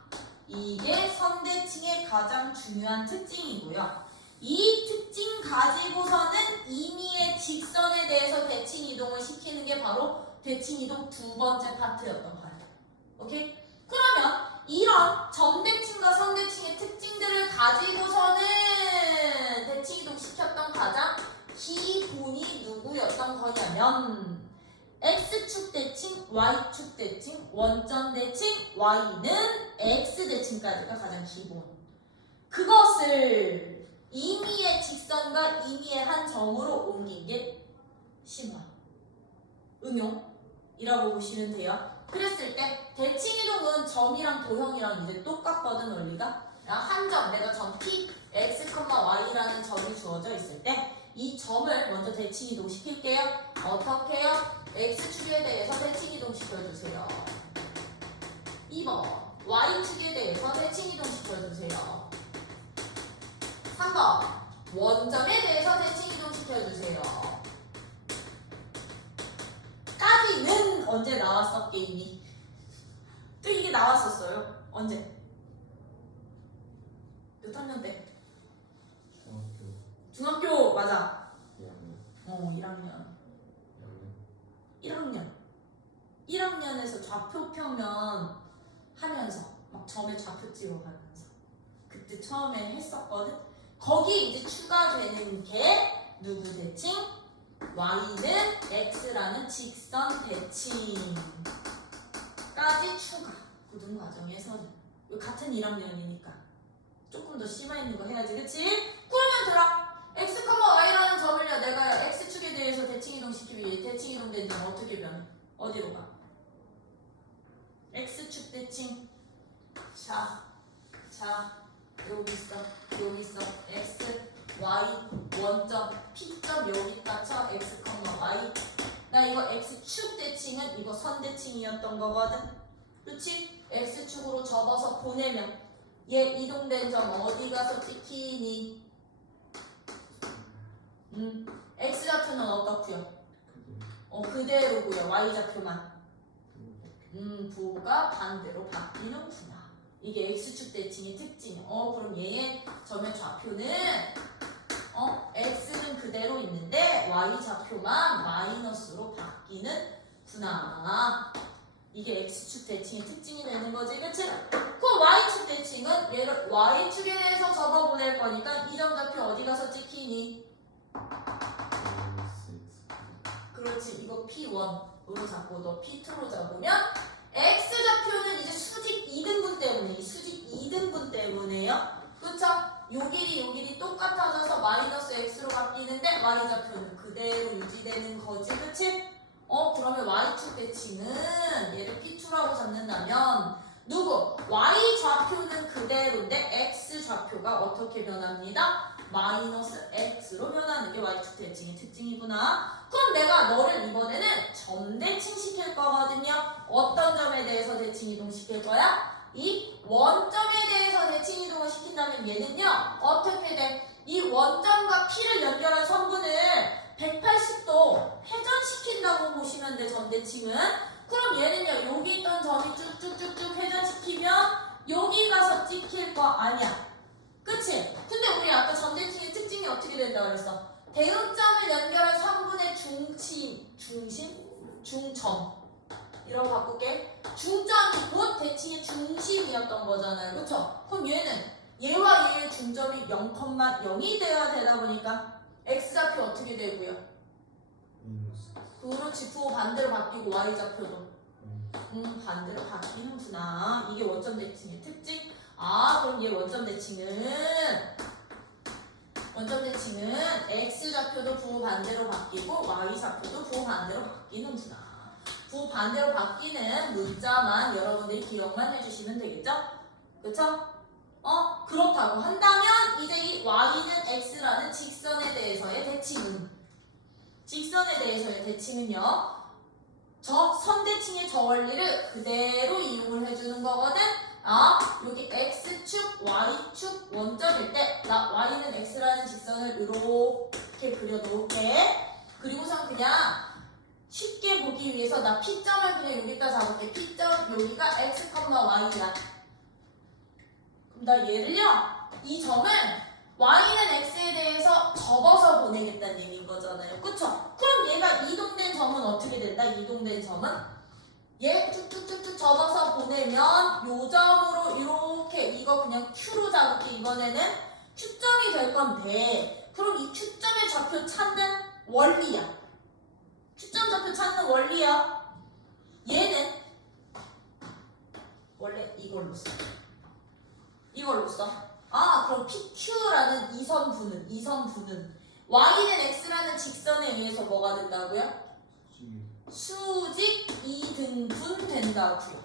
이게 선대칭의 가장 중요한 특징이고요. 이 특징 가지고서는 임의의 직선에 대해서 대칭 이동을 시키는 게 바로 대칭 이동 두 번째 파트였던 거예요. 오케이? 그러면 이런 점대칭과 선대칭의 특징들을 가지고서는 대칭 이동 시켰던 가장 기본이 누구였던 거냐면 X축 대칭, Y축 대칭, 원점 대칭, Y는 X 대칭까지가 가장 기본. 그것을 임의의 직선과 임의의 한 점으로 옮긴 게 심화, 응용이라고 보시면 돼요. 그랬을 때 대칭 이동은 점이랑 도형이랑 이제 똑같거든 원리가. 한 점, 내가 점 P, X, Y라는 점이 주어져 있을 때 이 점을 먼저 대칭 이동 시킬게요. 어떻게 해요? X축에 대해서 대칭 이동 시켜주세요. 2번 Y축에 대해서 대칭 이동 시켜주세요. 3번 원점에 대해서 대칭 이동 시켜주세요. 까지는 언제 나왔어 게임이? 또 이게 나왔었어요. 언제? 몇 학년 때? 중학교 맞아. 1학년. 1학년에서 좌표 평면 하면서 막 점에 좌표 찍어가면서 그때 처음에 했었거든. 거기 이제 추가되는 게 누구 대칭? Y는 X라는 직선 대칭까지 추가. 고등 과정에서는 같은 1학년이니까 조금 더 심화 있는 거 해야지, 그치? 그러면 들어. X, Y라는 점을요 내가 X축에 대해서 대칭 이동시키기 위해 대칭 이동된 점 어떻게 변해? 어디로 가? X축 대칭. 자 여기 있어 X, Y, 원점, P점 여기다 쳐. X, Y. 나 이거 X축 대칭은 이거 선대칭이었던 거거든. 그렇지? X축으로 접어서 보내면 얘 이동된 점 어디 가서 찍히니? X좌표는 어떻고요? 그대로고요. Y좌표만 부가 반대로 바뀌는구나. 이게 X축 대칭의 특징이야. 그럼 얘의 점의 좌표는 X는 그대로 있는데 Y좌표만 마이너스로 바뀌는구나. 이게 X축 대칭의 특징이 되는 거지, 그치? 그럼 Y축 대칭은 얘를 Y축에 대해서 접어보낼 거니까 이 점 좌표 어디 가서 찍히니? 그렇지, 이거 P1으로 잡고 너 P2로 잡으면 X좌표는 이제 수직 2등분 때문에, 이 수직 2등분 때문에요. 그쵸? 요 길이 똑같아져서 마이너스 X로 바뀌는데 Y좌표는 그대로 유지되는 거지, 그치? 그러면 Y축 대칭은 얘를 P2라고 잡는다면 누구? Y좌표는 그대로인데 X좌표가 어떻게 변합니다? 마이너스 X로 변하는 게 Y축 대칭의 특징이구나. 그럼 내가 너를 이번에는 점 대칭 시킬 거거든요. 어떤 점에 대해서 대칭 이동 시킬 거야? 이 원점에 대해서 대칭 이동을 시킨다면 얘는요 어떻게 돼? 이 원점과 P를 연결한 선분을 180도 회전시킨다고 보시면 돼. 전대칭은. 그럼 얘는요 여기 있던 점이 쭉쭉쭉쭉 회전시키면 여기 가서 찍힐 거 아니야. 그치? 근데 우리 아까 전대칭의 특징이 어떻게 된다고 그랬어? 대응점을 연결한 선분의 중점 이라고 바꿀게. 중점이 곧 대칭의 중심이었던 거잖아요. 그쵸? 그럼 얘는 얘와 얘의 중점이 0,0이 되어야 되다 보니까 x좌표 어떻게 되고요? 그렇지. 부호 반대로 바뀌고 y좌표도 반대로 바뀌는구나. 이게 원점 대칭의 특징. 아 그럼 얘 원점 대칭은 x좌표도 부호 반대로 바뀌고 y좌표도 부호 반대로 바뀌는구나. 부호 반대로 바뀌는 문자만 여러분들이 기억만 해주시면 되겠죠? 그쵸? 그렇다고 한다면 이제 이 y는 x라는 직선에 대해서의 대칭은요 저 선대칭의 저 원리를 그대로 이용을 해주는 거거든. 여기 x축, y축 원점일 때 나 y는 x라는 직선을 이렇게 그려놓을게. 그리고선 그냥 쉽게 보기 위해서 나 P점을 그냥 여기다 잡을게. P점 여기가 x, y야. 그럼 나 얘를요 이 점을 y는 x에 대해서 접어서 보내겠다는 얘기인 거잖아요. 그쵸? 그럼 얘가 이동된 점은 어떻게 된다? 이동된 점은 얘 쭉쭉쭉쭉 접어서 보내면 요 점으로 이렇게 이거 그냥 Q로 잡을게. 이번에는 Q점이 될 건데 그럼 이 Q점의 좌표 찾는 원리야. Q점 좌표 찾는 원리야. 얘는 원래 이걸로 써. 그럼 PQ라는 이선분은 y는 x라는 직선에 의해서 뭐가 된다고요? 수직 이등분 된다고요.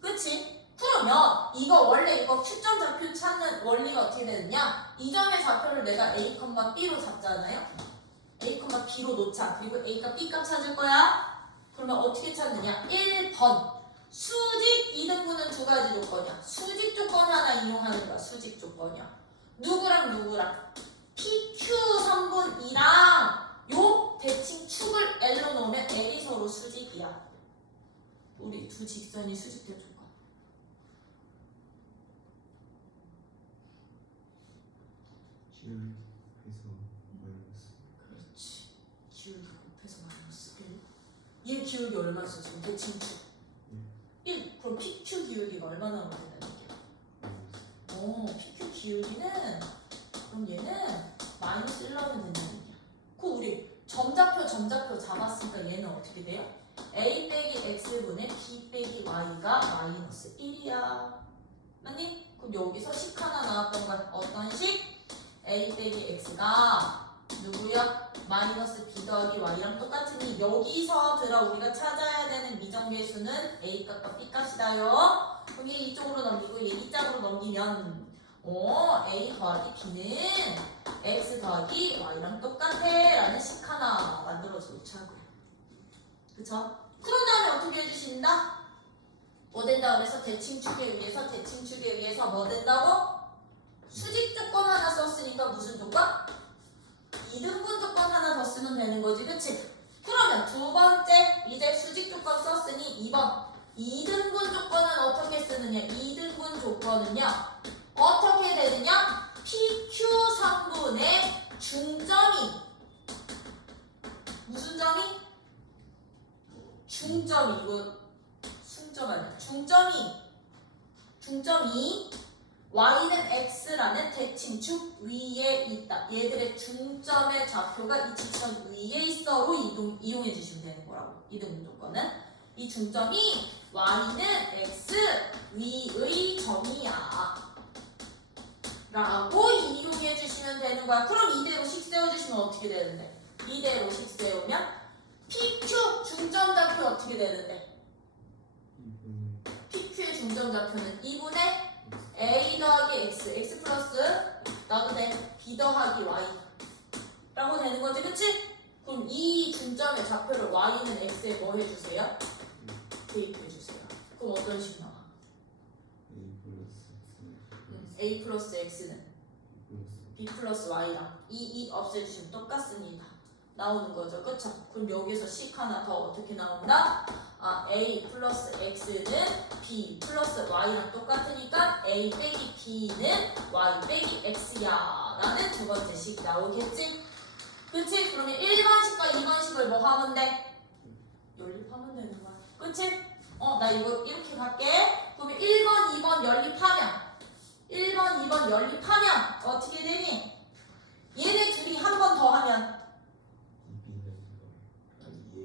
그치? 그러면 이거 Q점 좌표 찾는 원리가 어떻게 되느냐? 이 점의 좌표를 내가 A, B로 잡잖아요. A, B로 놓자. 그리고 A가 B값 찾을 거야. 그러면 어떻게 찾느냐? 1번 수직 이등분은 두 가지 조건이야. 수직 조건 하나 이용하는 거야. 수직 조건이야. 누구랑 PQ 선분이랑 요 대칭 축을 L로 놓으면 L이 서로 수직이야. 우리 두 직선이 수직될 조건. 그렇지. 기울기 곱해서 마이너스 1. 얘 기울기 얼마 써 지금 대칭 축? 1. 그럼 PQ 기울기가 얼마나 오면 된다는 얘기야? PQ 기울기는 그럼 얘는 마이너스 1 나오면 된다는 얘기야. 그 우리 점좌표 잡았으니까 얘는 어떻게 돼요? A 빼기 X분의 B 빼기 Y가 마이너스 1이야. 맞니? 그럼 여기서 식 하나 나왔던 건 어떤 식? A 빼기 X가 누구야? 마이너스 B 더하기 Y랑 똑같으니 여기서 우리가 찾아야 되는 미정계수는 A 값과 B 값이다요. 그럼 얘 이쪽으로 넘기고 얘 이쪽으로 넘기면 A 더하기 B는 X 더하기 Y랑 똑같아 라는 식 하나 만들어서 놓자고요. 그쵸? 그런 다음에 어떻게 해주신다? 뭐 된다고 그래서 대칭축에 의해서 뭐 된다고? 수직 조건 하나 썼으니까 무슨 조건? 이등분 조건 하나 더 쓰면 되는 거지. 그치? 그러면 두 번째 이제 수직 조건 썼으니 2번 이등분 조건은 어떻게 쓰느냐? 이등분 조건은요 어떻게 되느냐? PQ 선분의 중점이 무슨 점이? 중점이 이거 순점 아니야. 중점이 y는 x라는 대칭축 위에 있다. 얘들의 중점의 좌표가 이 직선 위에 있어로 이용해 주시면 되는 거라고. 이등분 조건은 이 중점이 y는 x 위의 점이야 라고 이용해 주시면 되는 거야. 그럼 이대로 식 세워주시면 어떻게 되는데? 이대로 식 세우면 PQ 중점 좌표 어떻게 되는데? PQ의 중점 좌표는 2분의 A 더하기 X 플러스 나도 돼 B 더하기 Y 라고 되는 거지. 그치? 그럼 이 중점의 좌표를 Y는 X에 뭐 해주세요? 대입해주세요. 그럼 어떤 식 나와? A 플러스 a 플러스 x는 b 플러스 y랑 이 없애주시면 똑같습니다. 나오는 거죠. 그쵸? 그럼 여기서 식 하나 더 어떻게 나온다? a 플러스 x는 b 플러스 y랑 똑같으니까 a 빼기 b는 y 빼기 x야 라는 두 번째 식 나오겠지? 그치? 그러면 1번식과 2번식을 뭐 하면 돼? 연립하면 되는 거야. 그치? 나 이거 이렇게 갈게. 그러면 1번, 2번 연립하면 1번, 2번 연립하면 어떻게 되니? 얘네 둘이 한 번 더 하면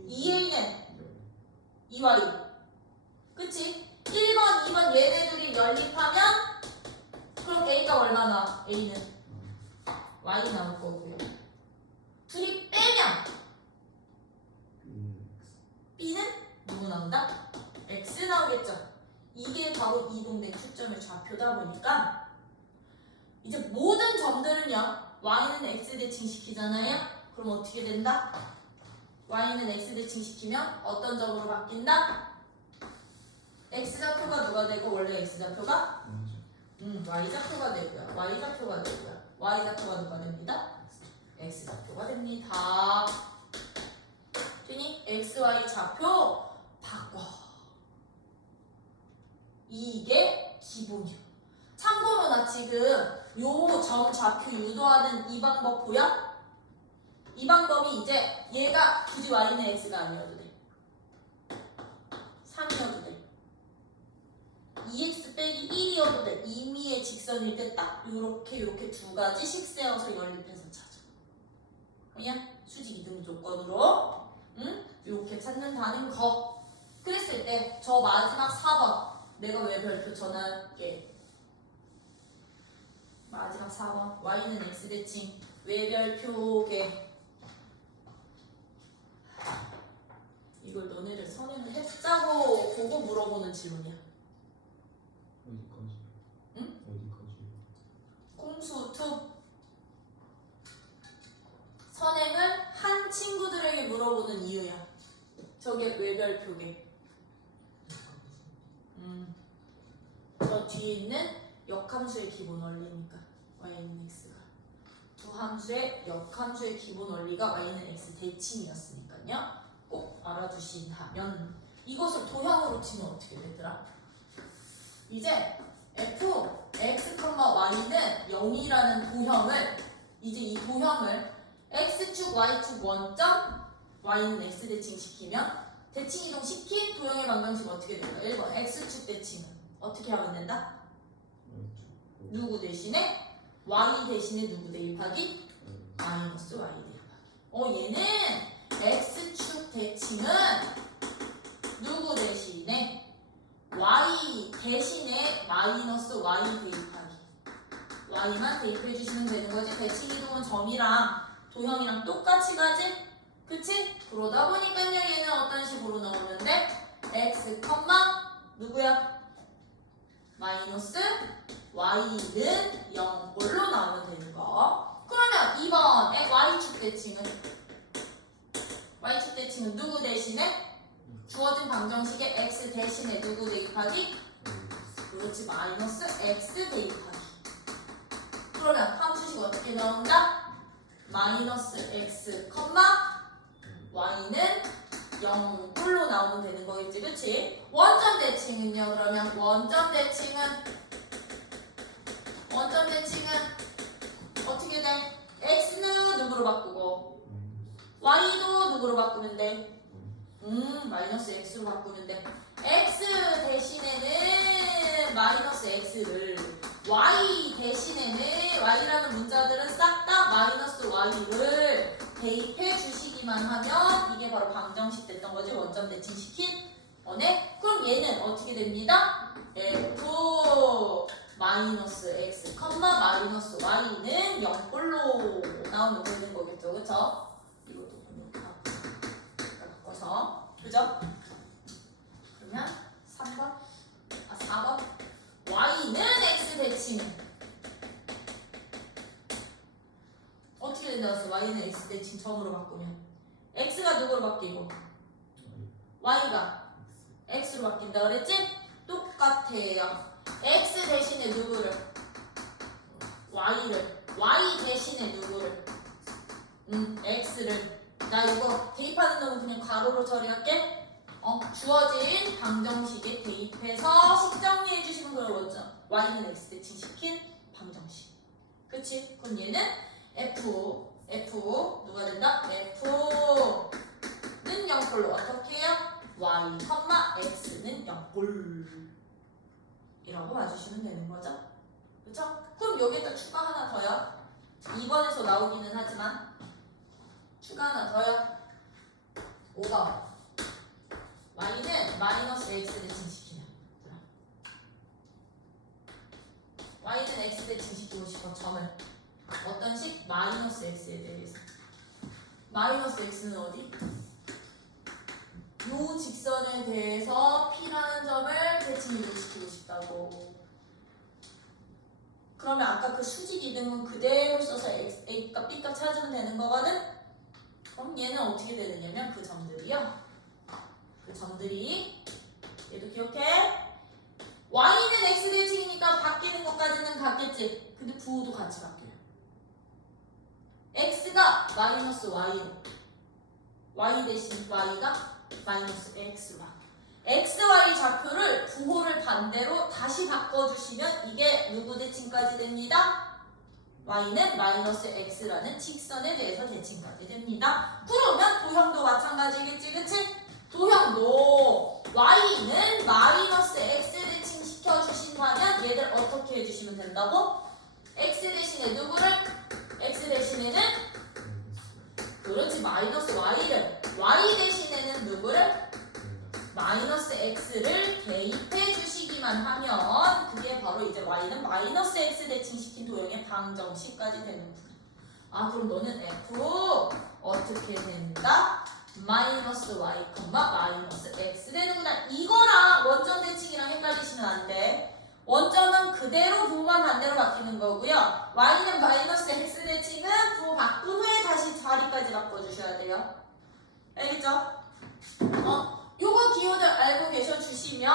2a는 2y. 그치? 1번, 2번 얘네 둘이 연립하면 그럼 a가 얼마나? a는 y 나올 거고요. 둘이 빼면 b는 누구 나온다? x 나오겠죠? 이게 바로 이동된 축점의 좌표다 보니까 이제 모든 점들은요 y는 x 대칭시키잖아요. 그럼 어떻게 된다? y는 x 대칭시키면 어떤 점으로 바뀐다? x좌표가 누가 되고 원래 x좌표가? y좌표가 되고요. y좌표가 되고요. y좌표가 누가 됩니다? x좌표가 됩니다. 되니? xy 좌표 바꿔. 이게 기본이야. 참고로 나 지금 요 점 좌표 유도하는 이 방법 보여? 이 방법이 이제 얘가 굳이 y는 x가 아니어도 돼. 3이어도 돼. 2x 빼기 1이어도 돼. 임의의 직선일 때 딱 요렇게 두 가지 식 세워서 연립해서 찾아. 그냥 수직 이등 조건으로 이렇게 찾는다는 거. 그랬을 때 저 마지막 4번 내가 왜 별표 전할게. 마지막 4번 y는 x 대칭 외별표계. 이걸 너네를 선행을 했자고 보고 물어보는 질문이야. 어디까지? 응? 어디까지? 공수 투 선행을 한 친구들에게 물어보는 이유야. 저게 외별표계. 저 뒤에 있는 역함수의 기본 원리니까 y는 x가 두 함수의 역함수의 기본 원리가 y는 x 대칭이었으니까요. 꼭 알아두신다면 이것을 도형으로 치면 어떻게 되더라? 이제 f x, y는 0이라는 도형을 이제 이 도형을 x축, y축 원점 y는 x 대칭시키면 대칭 이동 시킨 도형의 방정식 어떻게 될까? 1번 x축 대칭은 어떻게 하면 된다? 누구 대신에? y 대신에 누구 대입하기? 마이너스 y 대입하기. 얘는 x축 대칭은 누구 대신에? y 대신에 마이너스 y 대입하기. y만 대입해 주시면 되는 거지. 대칭 이동은 점이랑 도형이랑 똑같이 가지? 그치? 그러다 보니까요 얘는 어떤 식으로 나오면 돼? x, 누구야? 마이너스 y는 0꼴로 나오면 되는 거. 그러면 2번 y축 대칭은 누구 대신에? 주어진 방정식에 x 대신에 누구 대입하기? 그렇지, 마이너스 x 대입하기. 그러면 함수식 어떻게 나온다? 마이너스 x, y는 0꼴로 나오면 되는 거겠지, 그치? 원점 대칭은요, 그러면 원점 대칭은 어떻게 돼? x는 누구로 바꾸고 y도 누구로 바꾸면 돼? 마이너스 x로 바꾸면 돼. x 대신에는 마이너스 x를 y 대신에는 y라는 문자들은 싹 다 마이너스 y를 대입해 주시기만 하면 이게 바로 방정식 됐던 거지. 원점 대칭시킨. 네? 그럼 얘는 어떻게 됩니다? f 마이너스 x, 마이너스 y는 0꼴로 나오면 되는 거겠죠. 그쵸? 이것도 이렇게 바꿔서. 그죠? 그러면 4번. y는 x 대칭. 어떻게 된다고 했어? y는 x 대칭 점으로 바꾸면. x가 누구로 바뀌고? y가 x로 바뀐다 그랬지? 똑같아요. x 대신에 누구를? y를 y 대신에 누구를 x를 나 이거 대입하는 놈은 그냥 가로로 처리할게. 주어진 방정식에 대입해서 식정리해 주시면 그거죠. y는 x 대칭 시킨 방정식. 그치? 그럼 얘는 f 누가 된다? f는 0꼴로 어떻게 해요? y, x는 0꼴 이라고 봐주시면 되는 거죠. 그쵸? 그럼 여기에다 추가 하나 더요. 2번에서 나오기는 하지만 추가 하나 더요. 5번 y는 마이너스 x 대칭 시키면 y는 x 대칭 시키고 싶어. 점을 어떤 식? 마이너스 x에 대해서. 마이너스 x는 어디? 요 직선에 대해서 p라는 점을 대칭 이동시키고 싶다고. 그러면 아까 그 수직 이등분 그대로 써서 a값 b값 찾으면 되는 거거든? 그럼 얘는 어떻게 되느냐면 그 점들이요. 그 점들이 얘도 기억해. y는 x 대칭이니까 바뀌는 것까지는 같겠지. 근데 부호도 같이 바뀌어요. x가 마이너스 y로 y 대신 y가 마이너스 xy xy 좌표를 부호를 반대로 다시 바꿔주시면 이게 누구 대칭까지 됩니다? y는 마이너스 x라는 직선에 대해서 대칭까지 됩니다. 그러면 도형도 마찬가지겠지, 그치? 도형도 y는 마이너스 x 대칭 시켜주신다면 얘들 어떻게 해주시면 된다고? x 대신에 누구를? x 대신에는 그렇지 마이너스 y를 y 대신에는 누구를? 마이너스 x를 대입해 주시기만 하면 그게 바로 이제 y는 마이너스 x 대칭시킨 도형의 방정식까지 되는구나. 아 그럼 너는 f 어떻게 된다? 마이너스 y, 마이너스 x 되는구나. 이거랑 원점 대칭이랑 헷갈리시면 안 돼. 원점은 그대로 부호만 반대로 바뀌는 거고요. y는 마이너스 x 대칭은 부호 바꾼 후에 다시 자리까지 바꿔주셔야 돼요. 알겠죠? 요거 기호들 알고 계셔 주시면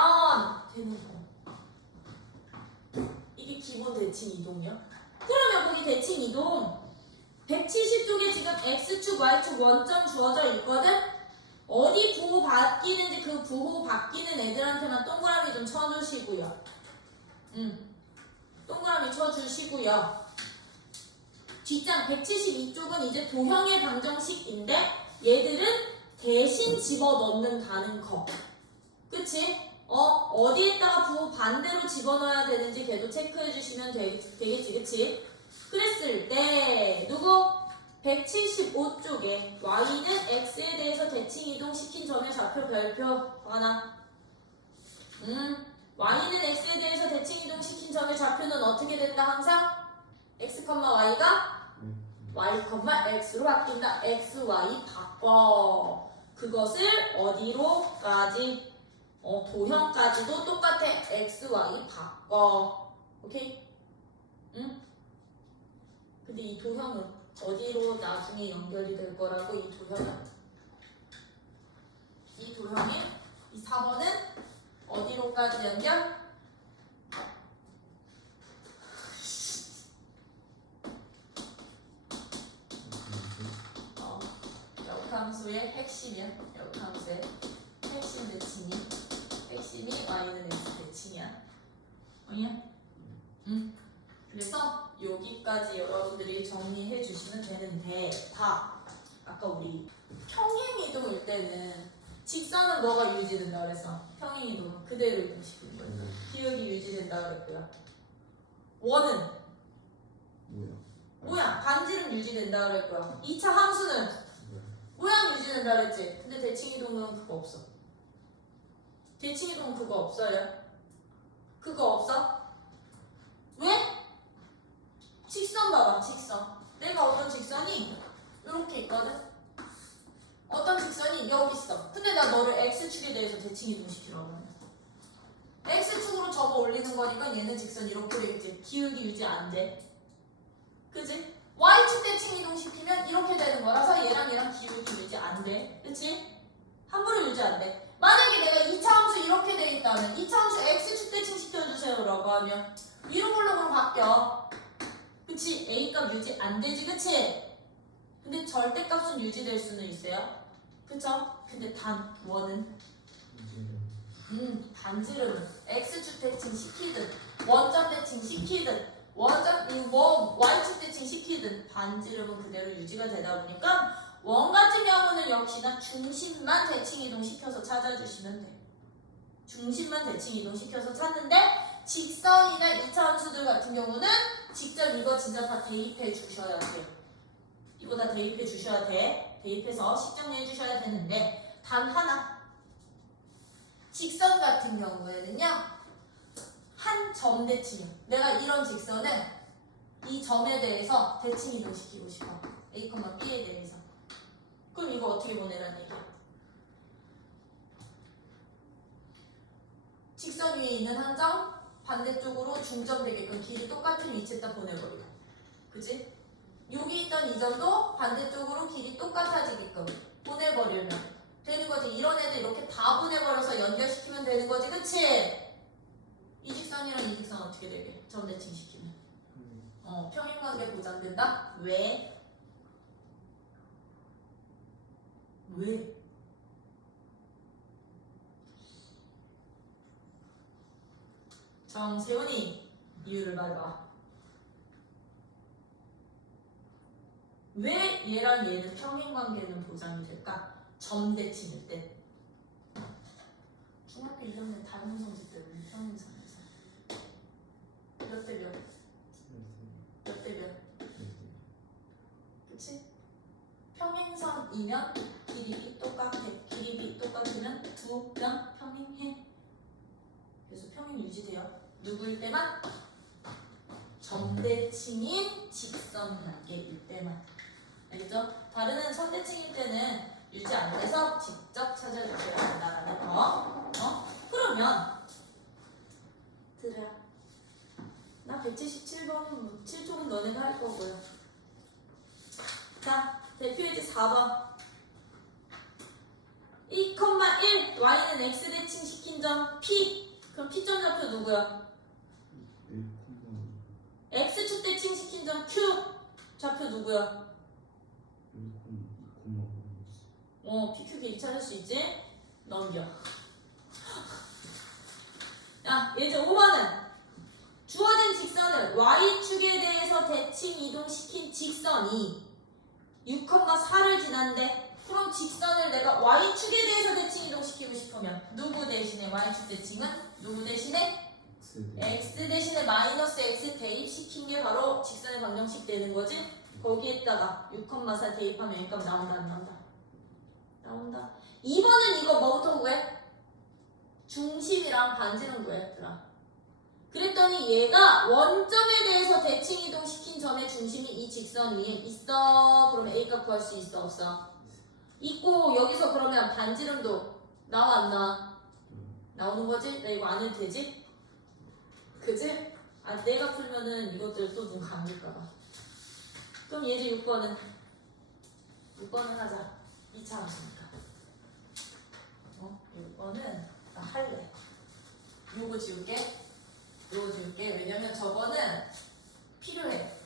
되는 거. 이게 기본 대칭 이동이요. 그러면 거기 대칭 이동 170쪽에 지금 x축, y축 원점 주어져 있거든? 어디 부호 바뀌는지 그 부호 바뀌는 애들한테만 동그라미 좀 쳐주시고요. 동그라미 쳐주시고요. 뒷장 172쪽은 이제 도형의 방정식인데 얘들은 대신 집어넣는다는 거. 그치? 어디에다가 부호 반대로 집어넣어야 되는지 걔도 체크해 주시면 되겠지, 그치? 그랬을 때 누구? 175쪽에 y는 x에 대해서 대칭 이동시킨 점의 좌표 별표 하나. y는 x에 대해서 대칭 이동시킨 점의 좌표는 어떻게 된다 항상? x, y가 y, x로 바뀐다. x, y 바꿔. 그것을 어디로까지? 도형까지도 똑같아. x, y 바꿔. 오케이? 응? 근데 이 도형은 어디로 나중에 연결이 될 거라고? 이 도형이 이 4번은 어디로까지 연결? 역함수의 핵심이야. 역함수의 핵심 대칭이 핵심이 y는 x 대칭이야. 아니야? 그래서 여기까지 여러분들이 정리해 주시면 되는데 아까 우리 평행이동일 때는 직선은 뭐가 유지된다 그랬어? 평행이동은 그대로 이동시키는 거예요. 기울기 유지된다 그랬고요. 원은 뭐야? 반지름 유지된다 그랬고요. 2차 함수는 모양 유지된다 그랬지? 근데 대칭이동은 그거 없어. 대칭이동은 그거 없어요. 그거 없어? 왜? 직선 봐봐, 직선. 내가 어떤 직선이 이렇게 있거든? 어떤 직선이 여기 있어. 근데 나 너를 x축에 대해서 대칭 이동시키라고 해. x축으로 접어 올리는 거니까 얘는 직선 이렇게 되겠지. 기울기 유지 안 돼. 그지? y축 대칭 이동시키면 이렇게 되는 거라서 얘랑 기울기 유지 안 돼. 그치? 함부로 유지 안 돼. 만약에 내가 2차 함수 이렇게 돼 있다면 2차 함수 x축 대칭 시켜주세요 라고 하면 이런 걸로 그럼 바뀌어. 그치? A값 유지 안 되지, 그치? 근데 절대값은 유지될 수는 있어요. 그쵸? 근데 단 원은 반지름은 x축 대칭 시키든 원점 대칭 시키든 y축 대칭 시키든 반지름은 그대로 유지가 되다 보니까 원 같은 경우는 역시나 중심만 대칭 이동시켜서 찾아주시면 돼. 중심만 대칭 이동시켜서 찾는데 직선이나 이차함수들 같은 경우는 직접 이거 진짜 다 대입해 주셔야 돼요. 이거 다 대입해 주셔야 돼. 대입해서 식정리해 주셔야 되는데 단 하나 직선 같은 경우에는요 한 점 대칭이요. 내가 이런 직선을 이 점에 대해서 대칭 이동시키고 싶어. A, B에 대해서. 그럼 이거 어떻게 보내라는 얘기야? 직선 위에 있는 한 점 반대쪽으로 중점되게끔 길이 똑같은 위치에다 보내버리고, 그치? 여기 있던 이 점도 반대쪽으로 길이 똑같아지게끔 보내버리면 되는 거지. 이런 애들 이렇게 다 보내버려서 연결시키면 되는 거지, 그치? 이 직선이랑 이 직선 어떻게 되게? 점 대칭 시키면 평행관계 보장된다? 왜? 왜? 정세훈이 이유를 말해봐. 왜 얘랑 얘는 평행관계는 보장이 될까? 점 대칭일 때. 중학교 1학년 다른 성질 때문에 평행선에서 몇 대 몇? 몇 대 몇? 그치? 평행선이면 길이 똑같아. 길이 똑같으면 두 면 평행해. 그래서 평행 유지돼요. 누구일 때만? 점대칭인 직선 관계일 때만. 알겠죠? 다른 선대칭일 때는 유지 안 돼서 직접 찾아주셔야 된다라는 거. 그러면 들으라. 나 177번 7쪽은 너네가 할 거고요. 자, 대표이지 4번. 2,1 y는 x 대칭 시킨 점 p. 그럼 p점 좌표 누구야? x축 대칭 시킨 점 q. 좌표 누구야? pq 길이 찾을 수 있지? 넘겨. 야, 이제 5번은 주어진 직선을 y축에 대해서 대칭 이동시킨 직선이 6,4를 지났는데, 그럼 직선을 내가 y축에 대해서 대칭 이동시키고 싶으면 누구 대신에 y축 대칭은 누구 대신에 x 대신에 마이너스 x 대입시킨 게 바로 직선의 방정식 되는 거지? 거기에다가 6,4 대입하면 여기까지 나온다 안 나온다? 나온다. 2번은 이거 뭐부터 구해? 중심이랑 반지름 구했더라. 그랬더니 얘가 원점에 대해서 대칭 이동시킨 점의 중심이 이 직선 위에 있어. 그러면 A값 구할 수 있어 없어? 있고, 여기서 그러면 반지름도 나와 안 나와? 나오는 거지? 나 이거 안 해도 되지? 그지? 아, 내가 풀면은 이것들 또 눈 감길까봐. 그럼 얘들 6번은 하자. 2차 함수니까. 6번은 나 할래. 요거 지울게. 왜냐면 저거는 필요해.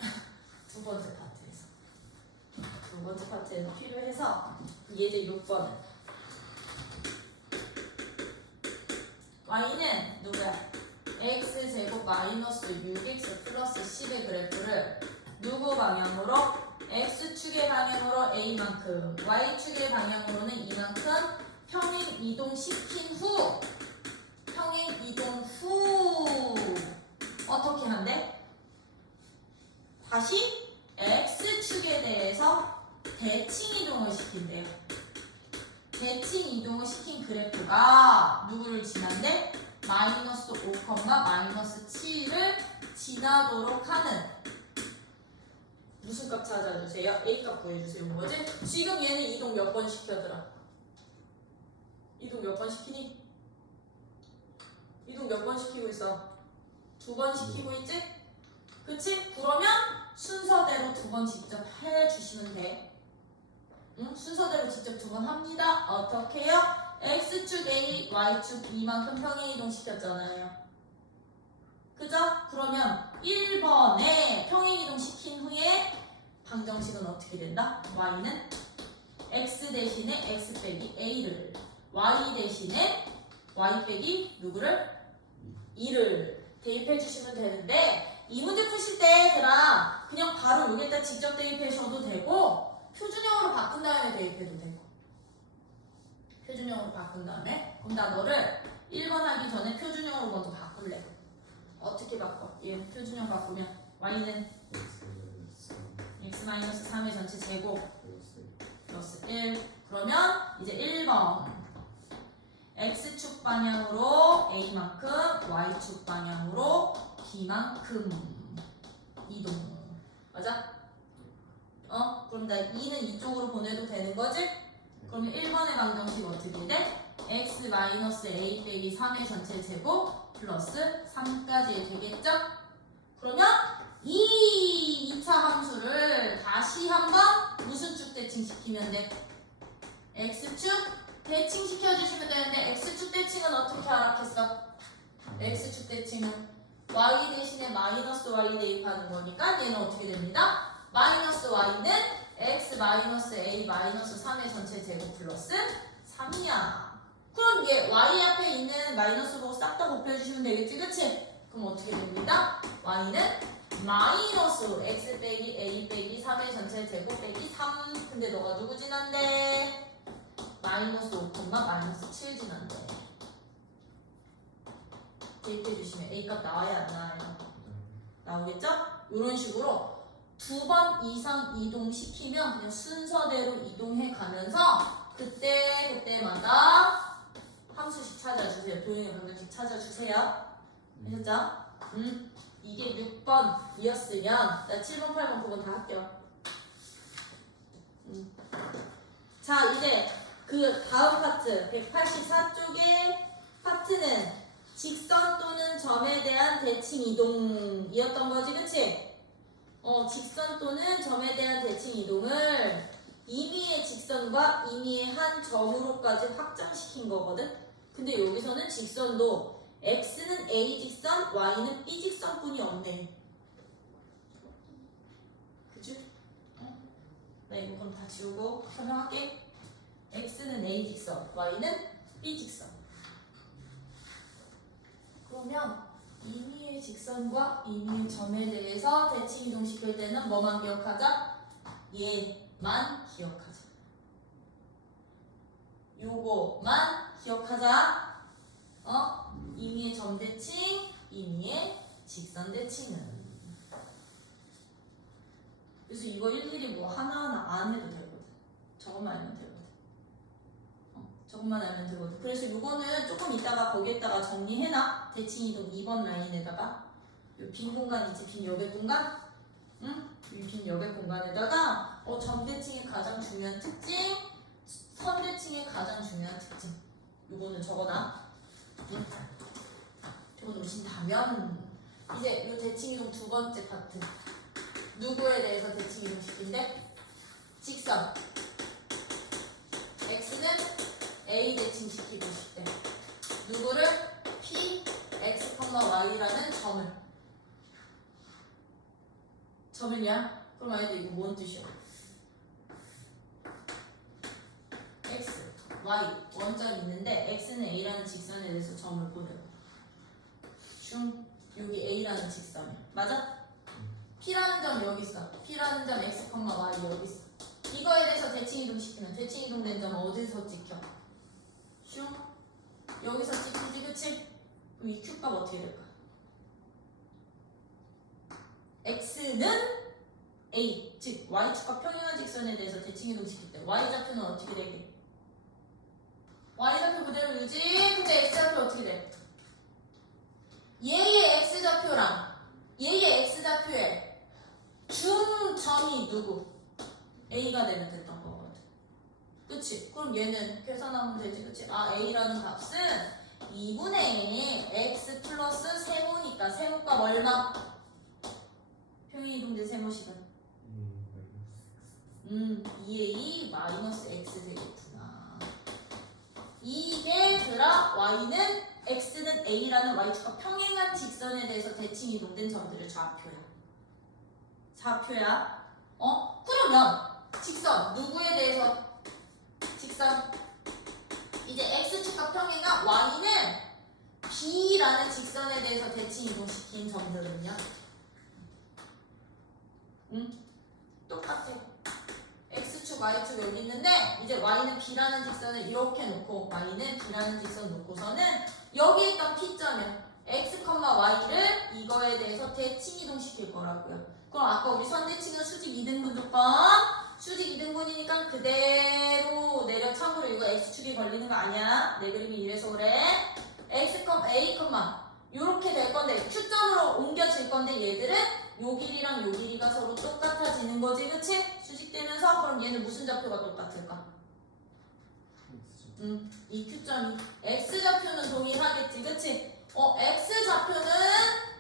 두 번째 파트에서 필요해서. 얘들 6번은 y는 누구야? x제곱 마이너스 6x 플러스 10의 그래프를 누구 방향으로? x축의 방향으로 a만큼, y축의 방향으로는 이만큼 평행 이동시킨 후 어떻게 한대? 다시 x축에 대해서 대칭 이동을 시킨대요. 대칭 이동을 시킨 그래프가 누구를 지난대? 마이너스 5, 마이너스 7을 지나도록 하는 무슨 값 찾아주세요? A값 구해주세요. 뭐지? 지금 얘는 이동 몇 번 시켜더라? 이동 몇 번 시키니? 이동 몇 번 시키고 있어? 2번 시키고 있지? 그치? 그러면 순서대로 2번 직접 해주시면 돼. 응? 순서대로 직접 2번 합니다. 어떻게 해요? X축 A, Y축 B만큼 평행 이동 시켰잖아요. 그죠? 그러면 1번에 평행이동 시킨 후에 방정식은 어떻게 된다? y는 x 대신에 x 빼기 a를 y 대신에 y 빼기 누구를? 2를 대입해 주시면 되는데 이 문제 푸실 때 얘들아 그냥 바로 여기에다 직접 대입하셔도 되고 표준형으로 바꾼 다음에 대입해도 되고 표준형으로 바꾼 다음에 그럼 나 너를 1번 하기 전에 표준형으로 먼저 바꿀래. 어떻게 바꿔? 얘 표준형 바꾸면 y는 x-3의 전체 제곱 플러스 1 그러면 이제 1번 x축 방향으로 a만큼 y축 방향으로 b만큼 이동 맞아? 그럼 나 2는 이쪽으로 보내도 되는 거지? 그러면 1번의 방정식 어떻게 돼? x-a 빼기 3의 전체 제곱 플러스 3까지 되겠죠? 그러면 이 2차 함수를 다시 한번 무슨 축 대칭시키면 돼? x축 대칭시켜주시면 되는데 x축 대칭은 어떻게 알았겠어? x축 대칭은 y 대신에 마이너스 y 대입하는 거니까 얘는 어떻게 됩니다? 마이너스 y는 x 마이너스 a 마이너스 3의 전체 제곱 플러스 3이야. 그럼 얘 y 앞에 있는 마이너스 보고 싹 다 곱해주시면 되겠지, 그치? 그럼 어떻게 됩니다? y는 마이너스 x 빼기 a 빼기 3의 전체 제곱 빼기 3. 근데 너가 누구 지난데? 마이너스 5, 마이너스 7 지난데. 대입해주시면 a 값 나와야 안 나와요? 나오겠죠? 이런 식으로 2번 이상 이동시키면 그냥 순서대로 이동해 가면서 그때마다 함수식 찾아주세요. 도형의 방정식 찾아주세요. 아셨죠? 이게 6번이었으면 나 7번, 8번, 9번 다 할게요. 자 이제 그 다음 파트 184쪽의 파트는 직선 또는 점에 대한 대칭 이동이었던 거지, 그치? 직선 또는 점에 대한 대칭 이동을 임의의 직선과 임의의 한 점으로까지 확장시킨 거거든? 근데 여기서는 직선도 x는 a 직선, y는 b 직선뿐이 없네. 그치? 나 이거 그럼 다 지우고 설명할게. x는 a 직선, y는 b 직선. 그러면 임의의 직선과 임의의 점에 대해서 대칭 이동시킬 때는 뭐만 기억하자? 얘만 기억하자. 요거만 기억하자. 임의의 점 대칭, 임의의 직선 대칭은. 그래서 이거 일일이 뭐 하나하나 안 해도 되거든. 저것만 알면 되거든. 저것만 알면 되거든. 그래서 이거는 조금 이따가 거기에다가 정리해놔. 대칭 이동 2번 라인에다가 요 빈 공간 있지? 빈 여백 공간? 응? 이 빈 여백 공간에다가 점 대칭의 가장 중요한 특징, 선 대칭의 가장 중요한 특징. 요거는 적어놔. 응? 저거 놓으신다면 이제 요 대칭 이동 두 번째 파트. 누구에 대해서 대칭 이동 시킨대? 직선. x는 a 대칭 시키고 싶대. 누구를? p, x, y라는 점을요? 그럼 아이들 이거 뭔 뜻이야? x, y 원점이 있는데 x는 a라는 직선에 대해서 점을 보내고 여기 a라는 직선이야. 맞아? p라는 점 여기 있어. p라는 점 x, y 여기 있어. 이거에 대해서 대칭 이동시키면 대칭 이동된 점 어디서 찍혀? 여기서 찍히지, 그치? 그럼 이 Q값 어떻게 될까? X는 A, 즉 Y축과 평행한 직선에 대해서 대칭 이동시킬 때 Y좌표는 어떻게 되게? Y좌표 그대로 유지. 근데 X좌표 어떻게 돼? 얘의 X좌표랑 얘의 X좌표의 중점이 누구? A가 되면 됐던 거거든. 그치? 그럼 얘는 계산하면 되지, 그치? A라는 값은 2분의 x 플러스 세모니까 세모값 얼마? 평행이동된 세모식은? 2a 마이너스 x 되겠구나. 이게 들어 X와 Y는 X는 A라는 Y축과 평행한 직선에 대해서 대칭 이동된 점들을 좌표야. 좌표야. 그러면 직선 누구에 대해서 직선 이제 X축과 평행한 Y는 B라는 직선에 대해서 대칭 이동시킨 점들은요. 똑같아. X축, Y축 여기 있는데 이제 Y는 B라는 직선을 이렇게 놓고 Y는 B라는 직선 놓고서는 여기 있던 P점에 X, Y를 이거에 대해서 대칭 이동시킬 거라고요. 그럼 아까 우리 선대칭은 수직 2등분 조건 수직 2등분이니까 그대로 내려. 참고로 이거 X축이 걸리는 거 아니야. 내 그림이 이래서 그래. X, A, 요렇게 될 건데 Q점으로 옮겨질 건데 얘들은 요 길이랑 요 길이가 서로 똑같아지는 거지, 그치? 수직되면서 그럼 얘는 무슨 좌표가 똑같을까? 이 Q점이 X좌표는 동일하겠지, 그치? X좌표는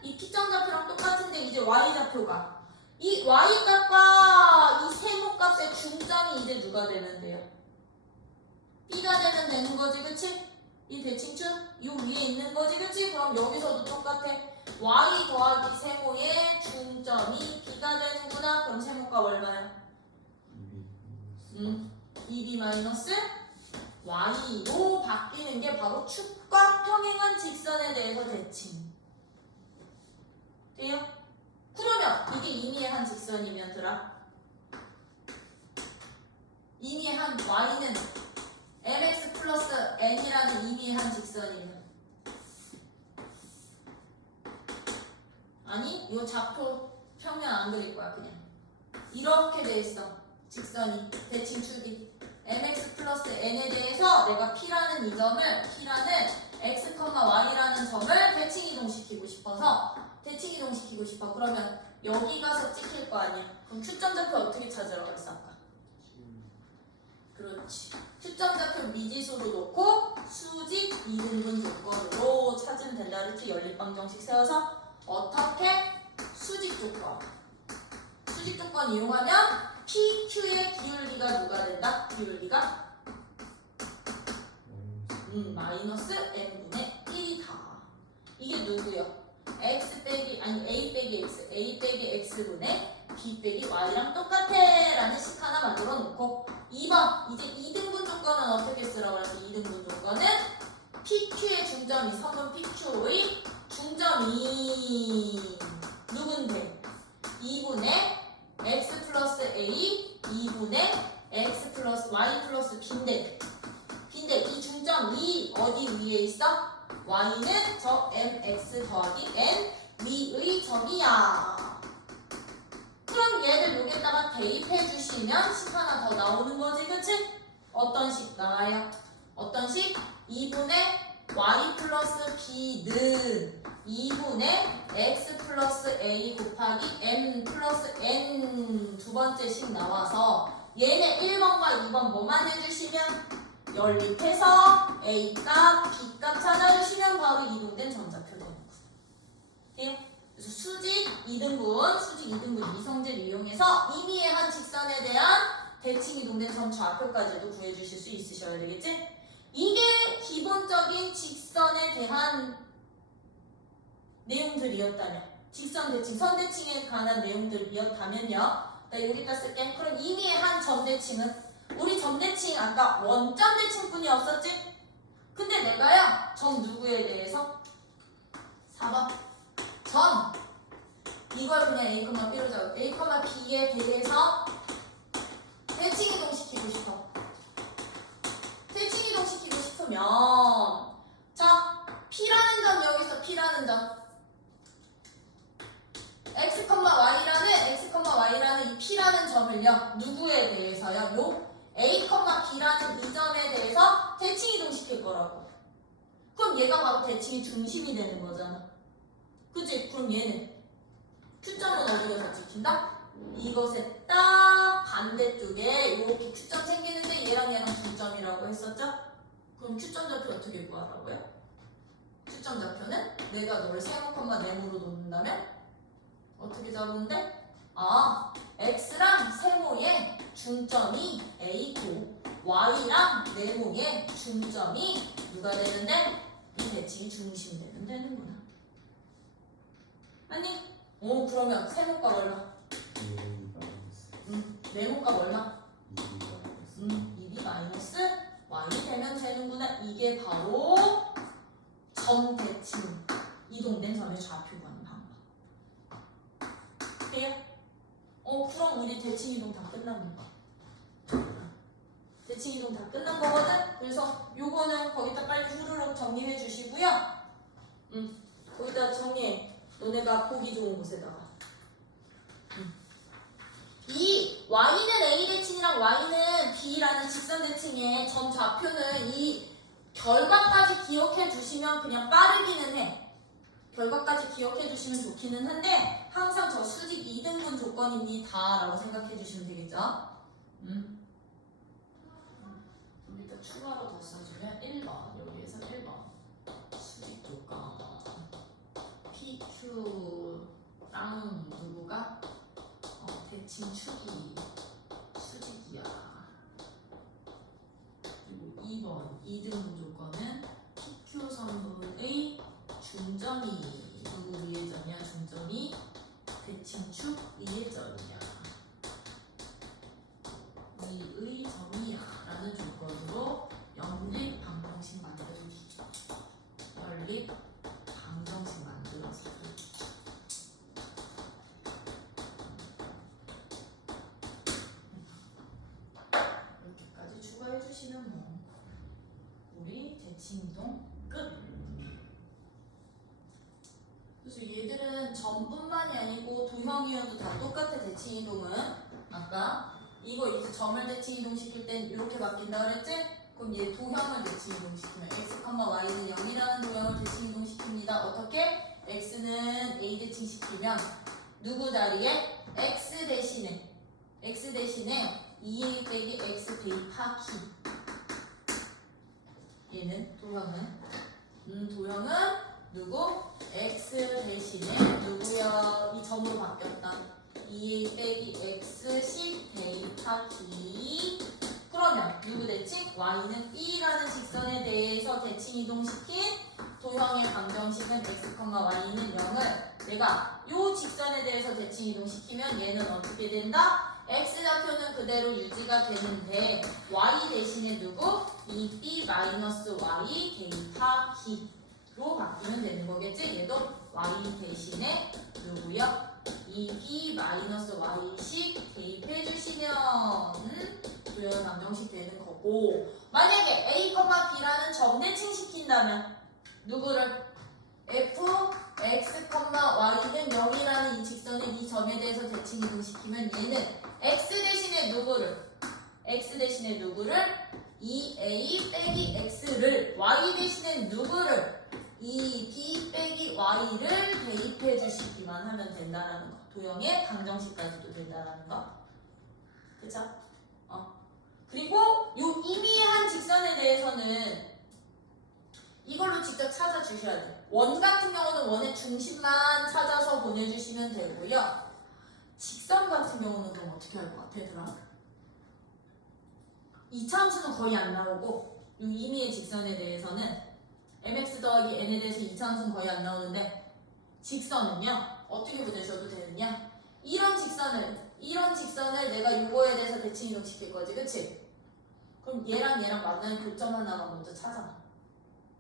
이 P점 좌표랑 똑같은데 이제 Y좌표가 이 Y값과 이 세모값의 중점이 이제 누가 되면 돼요? B가 되면 되는 거지, 그치? 이 대칭축 요 위에 있는 거지, 그치? 그럼 여기서도 똑같아. Y 더하기 세모의 중점이 B가 되는구나. 그럼 세모값 얼마야? 2B 마이너스 Y로 바뀌는 게 바로 축과 평행한 직선에 대해서 대칭. 돼요? 그러면 이게 임의의 한 직선이면 들아. 임의의 한 Y는 mx 플러스 n이라는 임의의 한 직선이면 아니 이 좌표 평면 안 그릴 거야. 그냥 이렇게 돼 있어. 직선이 대칭축이 mx 플러스 n에 대해서 내가 p라는 이 점을 p라는 x, y라는 점을 대칭 이동시키고 싶어서 대칭 이동시키고 싶어. 그러면 여기 가서 찍힐 거 아니야. 그럼 Q점 좌표 어떻게 찾으라고 했어 아까? 그렇지. Q점 좌표 미지수로 놓고 수직 2등분 조건으로 찾으면 된다 그랬지. 연립방정식 세워서 어떻게? 수직 조건. 수직 조건 이용하면 PQ의 기울기가 누가 된다? 기울기가 마이너스 n분의 1이다. 이게 누구요? x 빼기 아니 a 빼기 x, a 빼기 x분의 b 빼기 y랑 똑같아 라는 식 하나 만들어 놓고 2번 이제 2등분 조건은 어떻게 쓰라고 그래서 2등분 조건은 PQ의 중점이 성분 PQ의 중점이 누군데? 2분의 x 플러스 a 2분의 x 플러스 y 플러스 b인데 이 중점이 어디 위에 있어? y는 저 mx 더하기 n 위의 점이야. 그럼 얘를 여기다가 대입해 주시면 식 하나 더 나오는 거지, 그치? 어떤 식 나와요? 어떤 식? 2분의 y 플러스 b는 2분의 x 플러스 a 곱하기 m 플러스 n 두 번째 식 나와서 얘네 1번과 2번 뭐만 해주시면 연립해서 A값, B값 찾아주시면 바로 이동된 점좌표 되는 거예요. 돼요? 그래서 수직 2등분 이성질 이용해서 임의의 한 직선에 대한 대칭 이동된 점 좌표까지도 구해주실 수 있으셔야 되겠지? 이게 기본적인 직선에 대한 내용들이었다면 직선 대칭, 선대칭에 관한 내용들이었다면요. 나 여기다 쓸게. 그럼 임의의 한 점대칭은 우리 점대칭 아까 원점 대칭뿐이 없었지? 근데 내가요 점 누구에 대해서? 4번 점 이걸 그냥 A, B로 잡고 A, B에 대해서 대칭 이동시키고 싶어. 대칭 이동시키고 싶으면 자 P라는 점 여기 있어. P라는 점 X, Y라는 이 P라는 점을요 누구에 대해서요? 요 A, B라는 이 점에 대해서 대칭 이동시킬 거라고. 그럼 얘가 바로 대칭의 중심이 되는 거잖아. 그치? 그럼 얘는 Q점은 어디 가서 찍힌다? 이것에 딱 반대쪽에 이렇게 Q점 생기는데 얘랑 중점이라고 했었죠? 그럼 Q점 좌표 어떻게 구하라고요? Q점 좌표는 내가 너를 세모, 네모로 놓는다면 어떻게 잡으는데? X랑 세모의 중점이 A고 Y랑 네모의 중점이 누가 되는데? 대칭이 중심되면 되는구나. 아니? 그러면 세모값 얼마? 2 네모값 얼마? 2 2b 마이너스 y 되면 되는구나. 이게 바로 점 대칭 이동된 점의 좌표 구하는 방법. 돼요? 그럼 우리 대칭 이동 다 끝난 거. 대칭 이동 다 끝난 거거든? 그래서 요거는 거기다 빨리 후루룩 정리해 주시고요. 거기다 정리해. 너네가 보기 좋은 곳에다가. 이 y는 a 대칭이랑 y는 b라는 직선 대칭의 점 좌표는 이 결과까지 기억해 주시면 그냥 빠르기는 해. 결과까지 기억해 주시면 좋기는 한데 항상 저 수직 2등분 조건입니다 라고 생각해 주시면 되겠죠? 일단 추가로 더 써주면 1번 여기에서 1번 수직 조건 PQ랑 누구가 대칭 축이 수직이야. 그리고 2번 2등분 조건은 PQ 선분의 중점이 누구 위의 점이야? 중점이 대칭축 위의 점이야. 위의 점이야 라는 조건으로 연립 방정식 만들기. 연립 방정식 만들어서 이렇게까지 추가해 주시면 뭐 우리 대칭이동 끝. 그래서 얘들은 점뿐만이 아니고 도형이어도 다 똑같아. 대칭 이동은 아까 이거 이제 점을 대칭 이동 시킬 땐 이렇게 바뀐다 그랬지? 그럼 얘 도형을 대칭 이동 시키면 x, y는 0이라는 도형을 대칭 이동 시킵니다. 어떻게? x는 a 대칭 시키면 누구 자리에? x 대신에 2a 빼기 x 대입하기. 얘는 도형은 누구? x 대신에 누구야? 이 점으로 바뀌었다. 2a 빼기 x 10 대입하기. 그러면 누구 대칭? y는 b라는 직선에 대해서 대칭 이동시킨 도형의 방정식은 x, y는 0을 내가 요 직선에 대해서 대칭 이동시키면 얘는 어떻게 된다? x 좌표는 그대로 유지가 되는데 y 대신에 누구? 2b 마이너스 y 대입하기로 바뀌면 되는 거겠지? 얘도 y 대신에 누구요? 2b 마이너스 y씩 대입해 주시면 도형 방정식 되는 거고, 만약에 a, b라는 점 대칭 시킨다면 누구를? f, x, y는 0이라는 이 직선의 이 점에 대해서 대칭 이동시키면 얘는 x 대신에 누구를? 2a 빼기 x를 y 대신에 누구를? 2b 빼기 y를 대입해 주시기만 하면 된다라는 거. 도형의 방정식까지도 된다라는 거. 그쵸? 그리고 요 이미한 직선에 대해서는 이걸로 직접 찾아주셔야 돼요. 원 같은 경우는 원의 중심만 찾아서 보내주시면 되고요. 직선 같은 경우는 그럼 어떻게 할 것 같아, 얘들아? 2차함수는 거의 안 나오고 이 이미의 직선에 대해서는 mx 더하기 n에 대해서 2차함수는 거의 안 나오는데 직선은요 어떻게 보내셔도 되느냐? 이런 직선을 내가 요거에 대해서 대칭 이동시킬 거지, 그치? 그럼 얘랑 만나는 교점 하나만 먼저 찾아봐.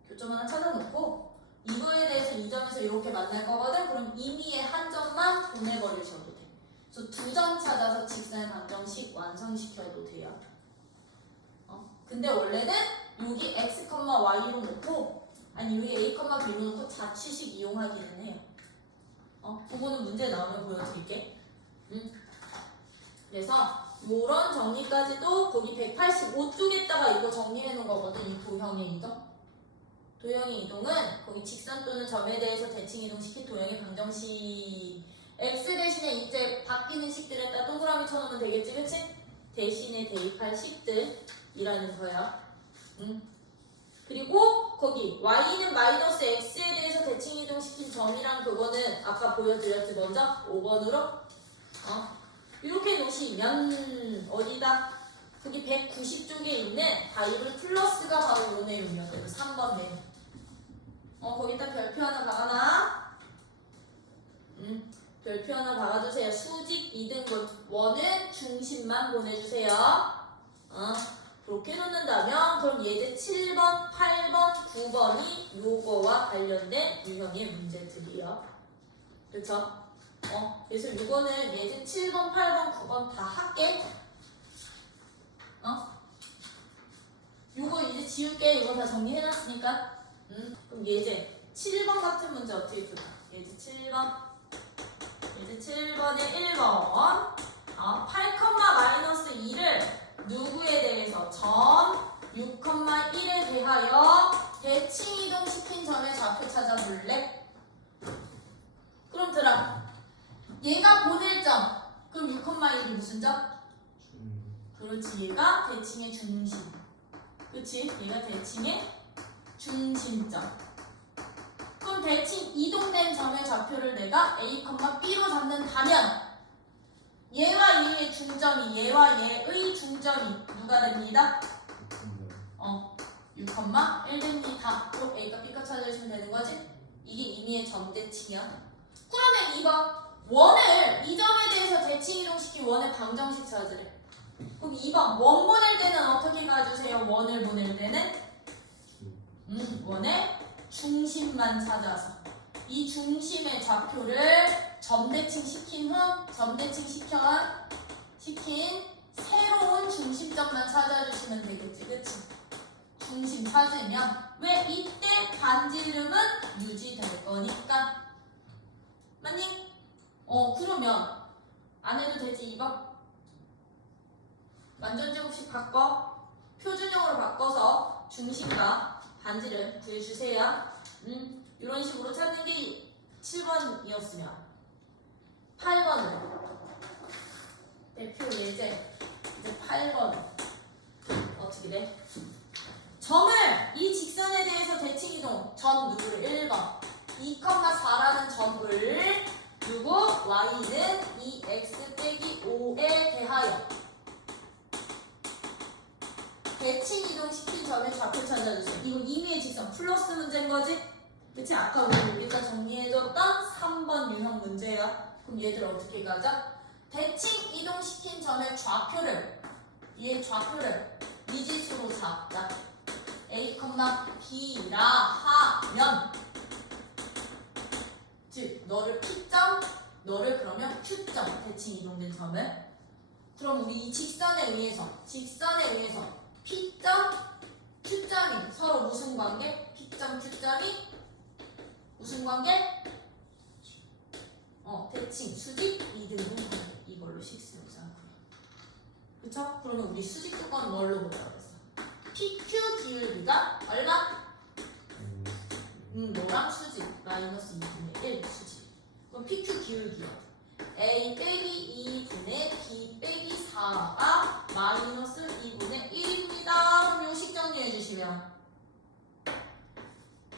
교점 하나 찾아놓고 이거에 대해서 이 점에서 이렇게 만날 거거든? 그럼 이미의 한 점만 보내버리셔도 돼. 그래서 두 점 찾아서 직선의 방정식 완성시켜도 돼요. 근데 원래는 여기 x, y로 놓고 아니 여기 a, b로 놓고 자취식 이용하기는 해요. 그거는 문제 나오면 보여드릴게. 그래서 이런 정리까지도 거기 185쪽에다가 이거 정리해 놓은 거거든. 이 도형의 이동. 도형의 이동은 거기 직선 또는 점에 대해서 대칭 이동시킨 도형의 방정식. x 대신에 이제 바뀌는 식들에다 동그라미 쳐놓으면 되겠지, 그치? 대신에 대입할 식들이라는 거야. 그리고 거기 y는 마이너스 x에 대해서 대칭 이동시킨 점이랑 그거는 아까 보여드렸지 먼저 5번으로 이렇게 놓으시면 어디다? 거기 190쪽에 있는 바이블 플러스가 바로 요 내용이었대요. 3번 내용. 거기다 별표 하나 박아놔. 별표 하나 박아주세요. 수직 2등분. 원은 중심만 보내주세요. 그렇게 놓는다면 그럼 예제 7번, 8번, 9번이 요거와 관련된 유형의 문제들이요. 그쵸? 그래서 요거는 예제 7번, 8번, 9번 다 할게. 요거 이제 지울게. 이거 다 정리해놨으니까. 그럼 예제 7번 같은 문제 어떻게 풀까? 예제 7번. 예제 7번에 1번. 8,-2를 누구에 대해서? 점 6,1에 대하여 대칭 이동시킨 점의 좌표 찾아볼래? 그럼 들어. 얘가 보낼 점. 그럼 6,1이 무슨 점? 그렇지. 얘가 대칭의 중심. 그치? 얘가 대칭의 중심점. 그럼 대칭 이동된 점의 좌표를 내가 A, B로 잡는다면 얘와 얘의 중점이 얘와 얘의 중점이 누가 됩니다? 6,1 됩니다. 그럼 A가 B가 찾아주시면 되는 거지? 이게 임의의 점대칭이야. 그러면 2번 원을 이 점에 대해서 대칭 이동시킨 원의 방정식 찾으래. 그럼 2번 원 보낼 때는 어떻게 가주세요? 원을 보낼 때는 원의 중심만 찾아서 이 중심의 좌표를 점대칭 시킨 후 점대칭 시킨 새로운 중심점만 찾아주시면 되겠지. 그치? 중심 찾으면 왜 이때 반지름은 유지될 거니까. 맞니? 그러면 안 해도 되지. 2번 완전제곱식 바꿔 표준형으로 바꿔서 중심과 반지를 구해주세요. 이런 식으로 찾는 게 7번이었으면 8번은 대표 예제 이제 8번 어떻게 돼? 점을 이 직선에 대해서 대칭 이동 점 누구를 1번 2,4라는 점을 누구 y는 2x 빼기 5에 대하여 대칭 이동시킨 점의 좌표 찾아주세요. 이거 임의의 직선 플러스 문제인 거지? 그치? 아까 우리 여기다 정리해줬던 3번 유형 문제야. 그럼 얘들 어떻게 가자? 대칭 이동시킨 점의 좌표를 얘 좌표를 미지수로 잡자. A, B라 하면 즉 너를 P점 너를 그러면 Q점 대칭 이동된 점을 그럼 우리 이 직선에 의해서 P점, Q점이 서로 무슨 관계? P점, Q점이 무슨 관계? 대칭, 수직, 이등분 관계. 이걸로 식스용자고요. 그쵸? 그러면 우리 수직 조건 뭘로 보자고 했어? PQ 기울기가 얼마? 너랑 수직, 마이너스 2분의 1 수직. 그럼 PQ 기울기요. A 빼기 2분의 B 빼기 4가 마이너스 2분의 1입니다. 그럼 요식 정리해주시면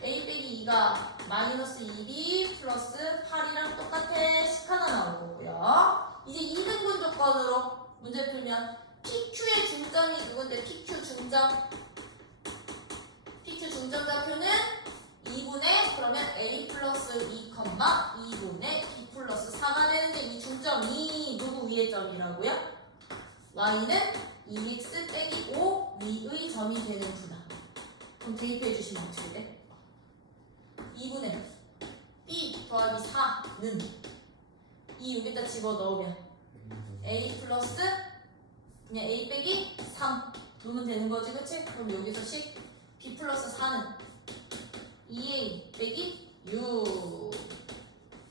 A 빼기 2가 마이너스 2B 플러스 8이랑 똑같아. 식 하나 나올 거고요. 이제 2등분 조건으로 문제 풀면 PQ의 중점이 누군데? PQ 중점 좌표는 2분의 그러면 A 플러스 2, 2분의 B 플러스 4가 되는데 이 중점이 누구 위의 점이라고요? Y는 2x 빼기 5 위의 점이 되는구나. 그럼 대입해 주시면 어떻게 돼? 2분의 B 더하기 4는 이 여기다 집어넣으면 A 플러스 그냥 A 빼기 3 놓으면 되는 거지. 그치? 그럼 여기서 식 B 플러스 4는 2A 빼기 6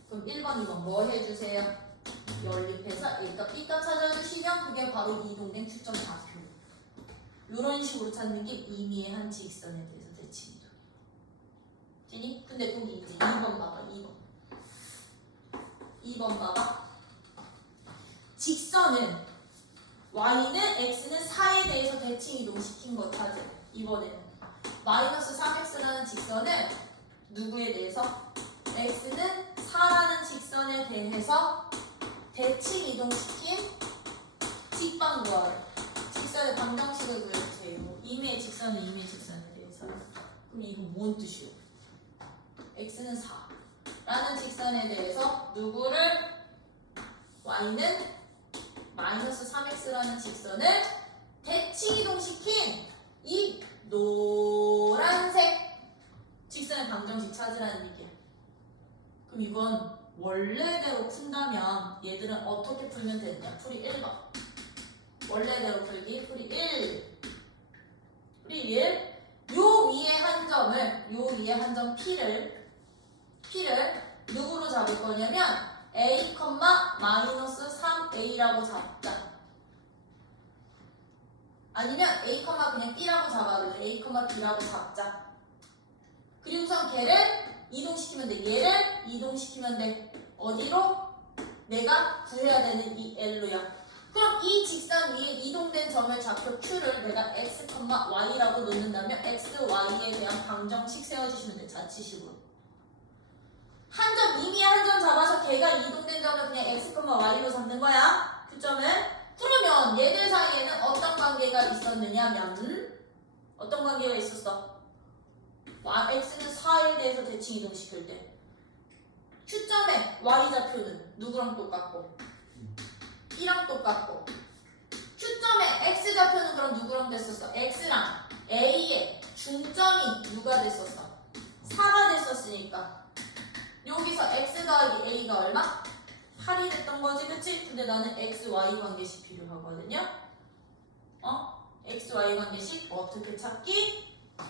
그럼 1번, 2번 뭐 해주세요? 연립해서 A값, B값 찾아주시면 그게 바로 이동된 Q점 좌표. 이런 식으로 찾는 게 임의의 한 직선에 대해서 대칭 이동. 되니? 근데 거기 이제 2번 봐봐. 2번 봐봐. 직선은 Y는 X는 4에 대해서 대칭 이동시킨 거 찾아. 이번에는 마이너스 3x라는 직선을 누구에 대해서? x는 4라는 직선에 대해서 대칭 이동시킨 직방 구하래. 직선의 방정식을 구해주세요. 임의의 직선은 임의의 직선에 대해서. 그럼 이거 뭔 뜻이요? x는 4 라는 직선에 대해서 누구를 y는 마이너스 3x라는 직선을 대칭 이동시킨 이 노란색 직선의 방정식 찾으라는 얘기야. 그럼 이건 원래대로 푼다면 얘들은 어떻게 풀면 되느냐? 풀이 1번. 원래대로 풀기 풀이 1. 풀이 1. 요 위에 한 점 P를 누구로 잡을 거냐면 A, 마이너스 3A라고 잡자. 아니면 A, 그냥 B라고 잡아도 돼. A, B라고 잡자. 그리고선 걔를 이동시키면 돼. 얘를 이동시키면 돼. 어디로? 내가 구해야 되는 이 L로야. 그럼 이 직선 위에 이동된 점의 좌표 Q를 내가 x, y라고 놓는다면 x, y에 대한 방정식 세워주시면 돼. 자치식으로. 한 점, 이미 한 점 잡아서 걔가 이동된 점을 그냥 x, y로 잡는 거야. 그 점을. 그러면 얘들 사이에는 어떤 관계가 있었느냐면 어떤 관계가 있었어? x는 4에 대해서 대칭 이동시킬 때 Q점의 y좌표는 누구랑 똑같고 B랑 똑같고 Q점의 x좌표는 그럼 누구랑 됐었어? x랑 A의 중점이 누가 됐었어? 4가 됐었으니까 여기서 x 더하기 a가 얼마? 8이 됐던 거지, 그치? 근데 나는 x, y 관계식 필요하거든요. x, y 관계식 어떻게 찾기?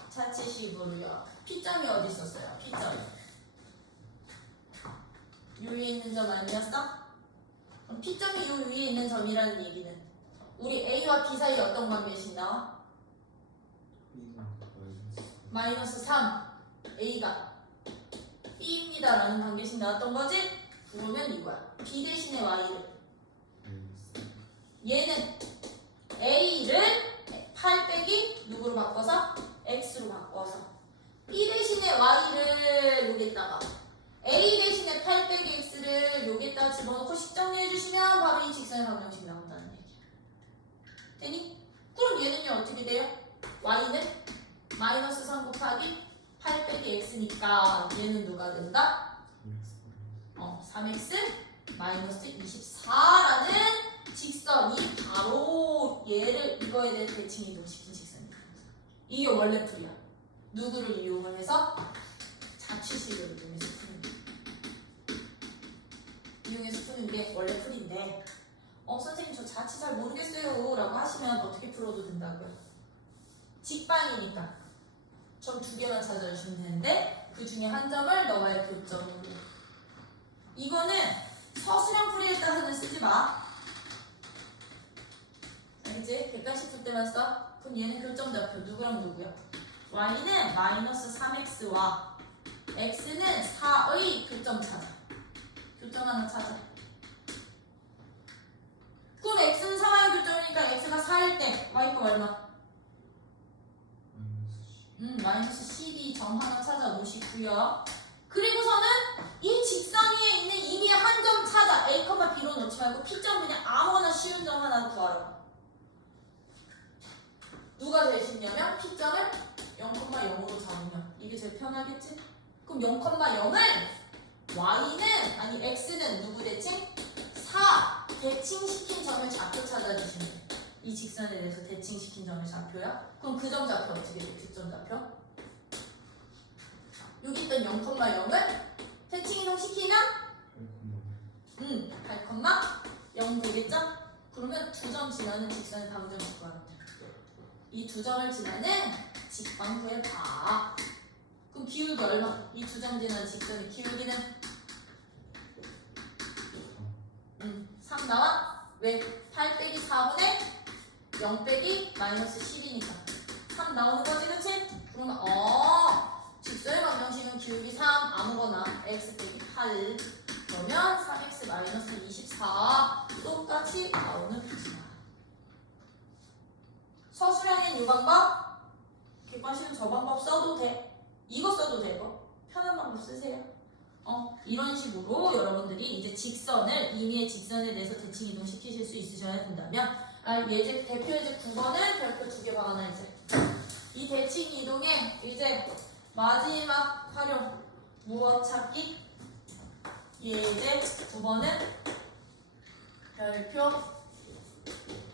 자치식으로요. P점이 어디 있었어요? P점. 요 위에 있는 점 아니었어? 그럼 P점이 요 위에 있는 점이라는 얘기는 우리 A와 B 사이에 어떤 관계식 나와? 마이너스 3 A가 B입니다 라는 관계식 나왔던 거지? 그러면 이거야. B 대신에 Y를 얘는 A를 8 빼기 누구로 바꿔서? X로 바꿔서 B 대신에 Y를 여기다가 A 대신에 8 빼기 X를 여기다 집어넣고 식 정리해주시면 바로 이 직선의 방정식 나온다는 얘기야. 되니? 그럼 얘는요 어떻게 돼요? Y는 마이너스 3 곱하기 8 빼기 X니까 얘는 누가 된다? 3x 마이너스 24라는 직선이 바로 얘를 이거에 대해 대칭 이동시킨 직선이야. 이게 원래 풀이야. 누구를 이용을 해서? 자취식을 이용해서 푸는 게. 이용해서 푸는 게 원래 풀인데 선생님 저 자취 잘 모르겠어요 라고 하시면 어떻게 풀어도 된다고요? 직방이니까 점 2개만 찾아주시면 되는데 그 중에 한 점을 너와의 교점으로. 이거는 서술형 풀이에 따라서는 쓰지 마. 알겠지? 객관식 풀 때만 써. 그럼 얘는 교점 좌표 누구랑 누구야? y는 마이너스 3x와 x는 4의 교점 찾아. 교점 하나 찾아. 그럼 x는 4의 교점이니까 x가 4일 때 y가 얼마? 마이너스 12 점 하나 찾아 놓으시고요. 그리고서는 이 직선 위에 있는 이미 한 점 찾아. A, B로 놓지 말고 P점 그냥 아무거나 쉬운 점 하나 구하라고. 누가 제일 쉽냐면 P점을 0,0으로 잡으면 이게 제일 편하겠지? 그럼 0,0을 Y는 아니 X는 누구 대칭? 4 대칭시킨 점을 좌표 찾아주시면 돼. 이 직선에 대해서 대칭시킨 점의 좌표야? 그럼 그 점 좌표 어떻게 돼? 그 점 좌표? 여기 있던 0,0을 대칭 이동시키면 8,0 되겠죠? 그러면 두 점 지나는 직선의 방정식 구하면 돼. 이 두 점을 지나는 직방 구해봐. 그럼 기울기 얼마? 이 두 점 지나는 직선의 기울기는 3 나와? 왜? 8 빼기 4분의 0 빼기 마이너스 10이니까 3 나오는 거지, 그치? 그러면 직선의 방정식은 기울기 3 아무거나 x 빼기 8 그러면 3x 마이너스 24 똑같이 나오는 표시다. 서술형인 이 방법 객관식은 저 방법 써도 돼. 이거 써도 되고 편한 방법 쓰세요. 이런 식으로 여러분들이 이제 직선을 임의의 직선에 대해서 대칭 이동시키실 수 있으셔야 된다면 예제 대표 예제 9번은 별표 2개 박아놔. 이제 이 대칭 이동의 이제 마지막 활용 무엇 찾기? 예제. 두 번은 별표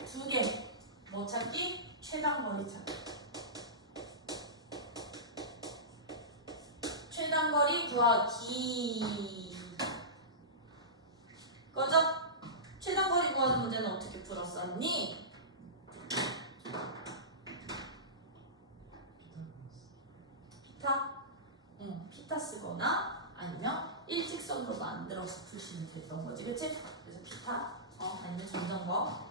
2개. 뭐 찾기? 최단거리 찾기. 최단거리 구하기. 꺼져? 최단거리 구하는 문제는 어떻게 풀었었니? 피타? 응, 피타 쓰거나 아니면 일직선으로 만들어서 푸시면 됐던 거지, 그치? 그래서 피타, 아니면 점점거.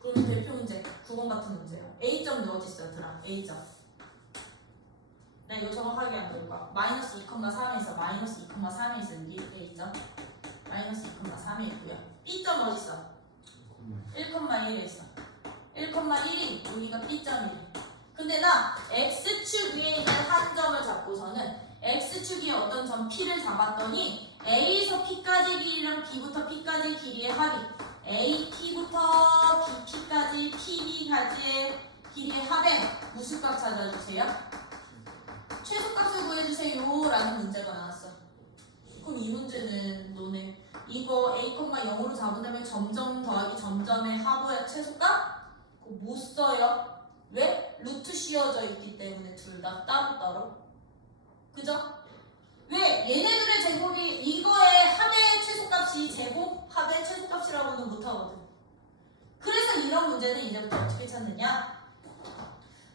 그러면 대표 문제, 9번 같은 문제야. A점이 어디 있어, 얘들아? A점. 나 이거 정확하게 안 그릴까? 마이너스 2,3에 있어. 마이너스 2,3에 있어. 여기 A점. 마이너스 2,3에 있고요. B점 어디 있어? 1,1에 있어. 1,1이 여기가 B점이래. 근데 나 X축 위에 있는 한 점을 잡고서는 X축 위에 어떤 점 P를 잡았더니 A에서 P까지 길이랑 B부터 P까지 길이의 합이 AP부터 BP까지 PB까지의 길이의 합에 무슨 값 찾아주세요? 최소값을 구해주세요 라는 문제가 나왔어. 그럼 이 문제는 너네 이거 A, 0으로 잡은다면 점점 더하기 점점의 합의 최소값? 그거 못 써요. 왜? 루트 씌워져 있기 때문에 둘 다 따로따로. 그죠? 왜? 얘네들의 제곱이 이거의 합의 최소값이 제곱 합의 최소값이라고는 못하거든. 그래서 이런 문제는 이제부터 어떻게 찾느냐?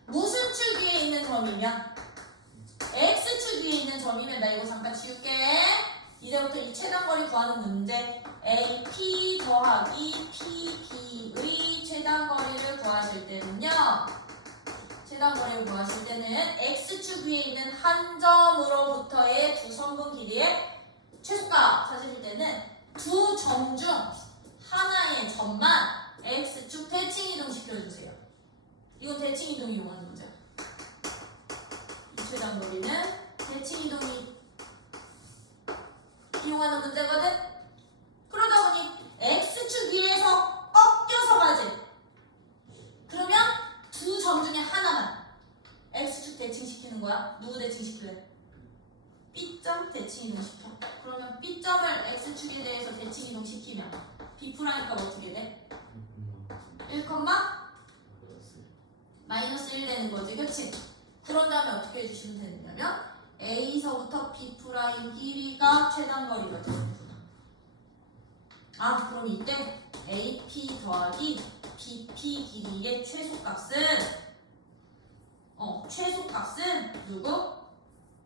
무슨 축 위에 있는 점이면? X축 위에 있는 점이면 나 이거 잠깐 지울게. 이제부터 이 최단거리 구하는 문제. AP 더하기 PB의 최단거리를 구하실 때는요. 최단거리를 구하실 때는 X축 위에 있는 한 점으로부터의 두 선분 길이의 최소값 찾으실 때는 두 점 중 하나의 점만 X축 대칭 이동 시켜주세요. 이건 대칭 이동 이용하는 문제야. 이 최단거리는 대칭 이동이 이용하는 문제거든? 그러다 보니 X축 위에서 꺾여서 가지. 그러면 두 점 중에 하나만 X축 대칭시키는 거야. 누구 대칭시킬래? B점 대칭 이동시켜. 그러면 B점을 X축에 대해서 대칭 이동시키면 B'가 어떻게 돼? 1, 마이너스 1 되는 거지, 그치? 그런 다음에 어떻게 해주시면 되느냐면 A서부터 B' 길이가 최단거리가 되는구나. 그럼 이때 AP 더하기 BP 길이의 최소값은 누구?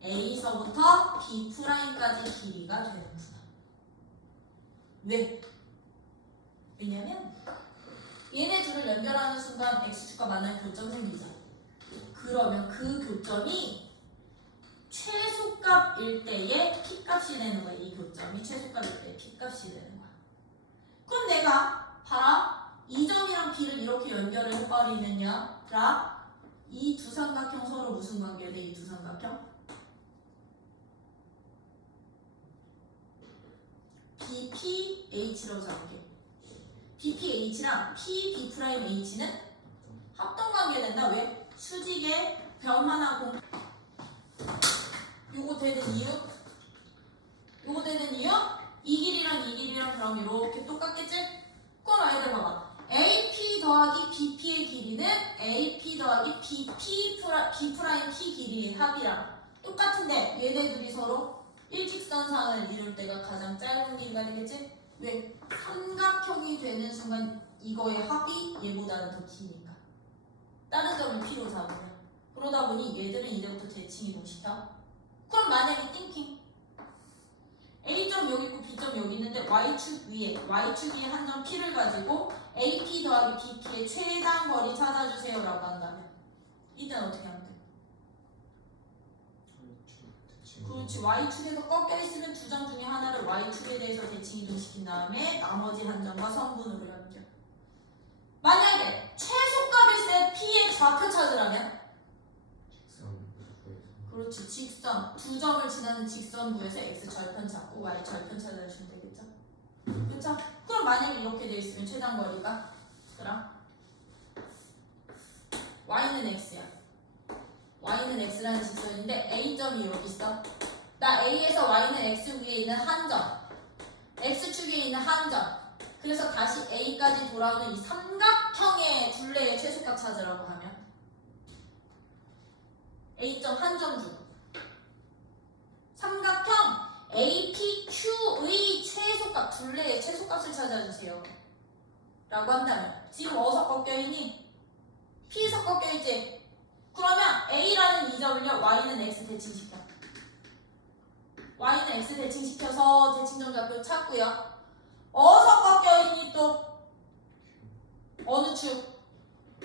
A서부터 B'까지 길이가 되는구나. 왜? 왜냐면 얘네 둘을 연결하는 순간 X축과 만나는 교점 생기죠. 그러면 그 교점이 최소값일 때의 P값이 되는 거야. 이 교점이 최소값일 때의 P값이 되는 거야. 그럼 내가 봐라. 이 점이랑 B를 이렇게 연결을 해버리면요. 자, 이 두 삼각형 서로 무슨 관계야 돼? 이 두 삼각형? BPH로 잡을게. BPH랑 PB'H는 합동관계 된다. 왜? 수직의 변 하나 공 요거 되는 이유? 이 길이랑 그럼 이렇게 똑같겠지? 그럼 아이들 봐봐. AP 더하기 BP의 길이는 AP 더하기 BP P 길이의 합이랑 똑같은데 얘네 둘이 서로 일직선상을 이룰 때가 가장 짧은 길이가 되겠지? 왜? 삼각형이 되는 순간 이거의 합이 얘보다는 더 기니까. 다른 점을 P로 잡으면. 그러다 보니 얘들은 이제부터 대칭 이동시켜. 그럼 만약에 띵킹 A점 여기 있고 B점 여기 있는데 Y축 위에 한 점 P를 가지고 AP 더하기 BP의 최단 거리 찾아주세요 라고 한다면 이때는 어떻게 하면 돼? 그렇지. Y축에서 꺾여 있으면 두 점 중에 하나를 Y축에 대해서 대칭 이동시킨 다음에 나머지 한 점과 성분으로 연결. 만약에 최소값일 때 P의 좌표 찾으라면 그렇지. 직선. 두 점을 지나는 직선부에서 X 절편 찾고 Y 절편 찾아주시면 되겠죠? 그렇죠? 그럼 만약에 이렇게 돼 있으면 최단 거리가 Y는 X야. Y는 X라는 직선인데 A점이 여기 있어. 나 A에서 Y는 X 위에 있는 한점, X축에 있는 한점. 그래서 다시 A까지 돌아오는 이 삼각형의 둘레의 최소값 찾으라고 하면 A점 한점 주고 삼각형 APQ의 최소값, 둘레의 최소값을 찾아주세요 라고 한다면 지금 어디서 꺾여있니? P에서 꺾여있지? 그러면 A라는 이 점을요 Y는 X 대칭시켜. Y는 X 대칭시켜서 대칭점잡고 찾고요. 어디서 꺾여있니 또? 어느 축?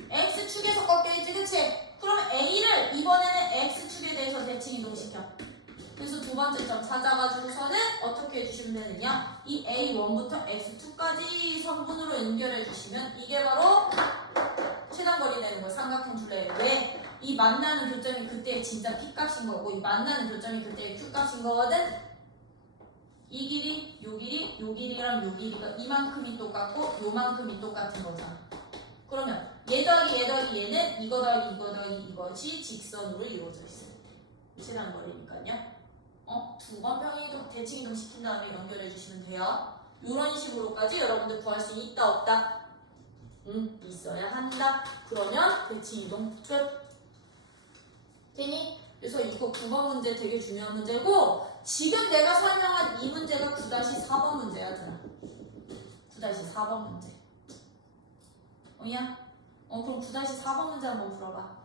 X축에서 꺾여있지 그치? 그러면 A를 이번에는 X축에 대해서 대칭 이동시켜. 그래서 두 번째 점 찾아가지고서는 어떻게 해주시면 되느냐? 이 A1부터 X2까지 선분으로 연결해 주시면 이게 바로 최단거리 되는 거예요. 삼각형 둘레예요. 왜? 이 만나는 교점이 그때의 진짜 P값인 거고 이 만나는 교점이 그때의 Q값인 거거든? 이 길이, 요 길이, 요 길이랑 요 길이가 이만큼이 똑같고 요만큼이 똑같은 거잖아. 그러면 얘 더하기 얘 더하기 얘는 이거 더하기 이거 더하기 이것이 직선으로 이루어져 있어요. 최단거리니까요. 두 번 평이동 대칭 이동 시킨 다음에 연결해 주시면 돼요. 이런 식으로까지 여러분들 구할 수 있다 없다? 있어야 한다. 그러면 대칭 이동 끝. 되니? 그래서 이거 9번 문제 되게 중요한 문제고 지금 내가 설명한 이 문제가 9-4번 문제야. 9-4번 문제. 어이야? 그럼 9-4번 문제 한번 풀어봐.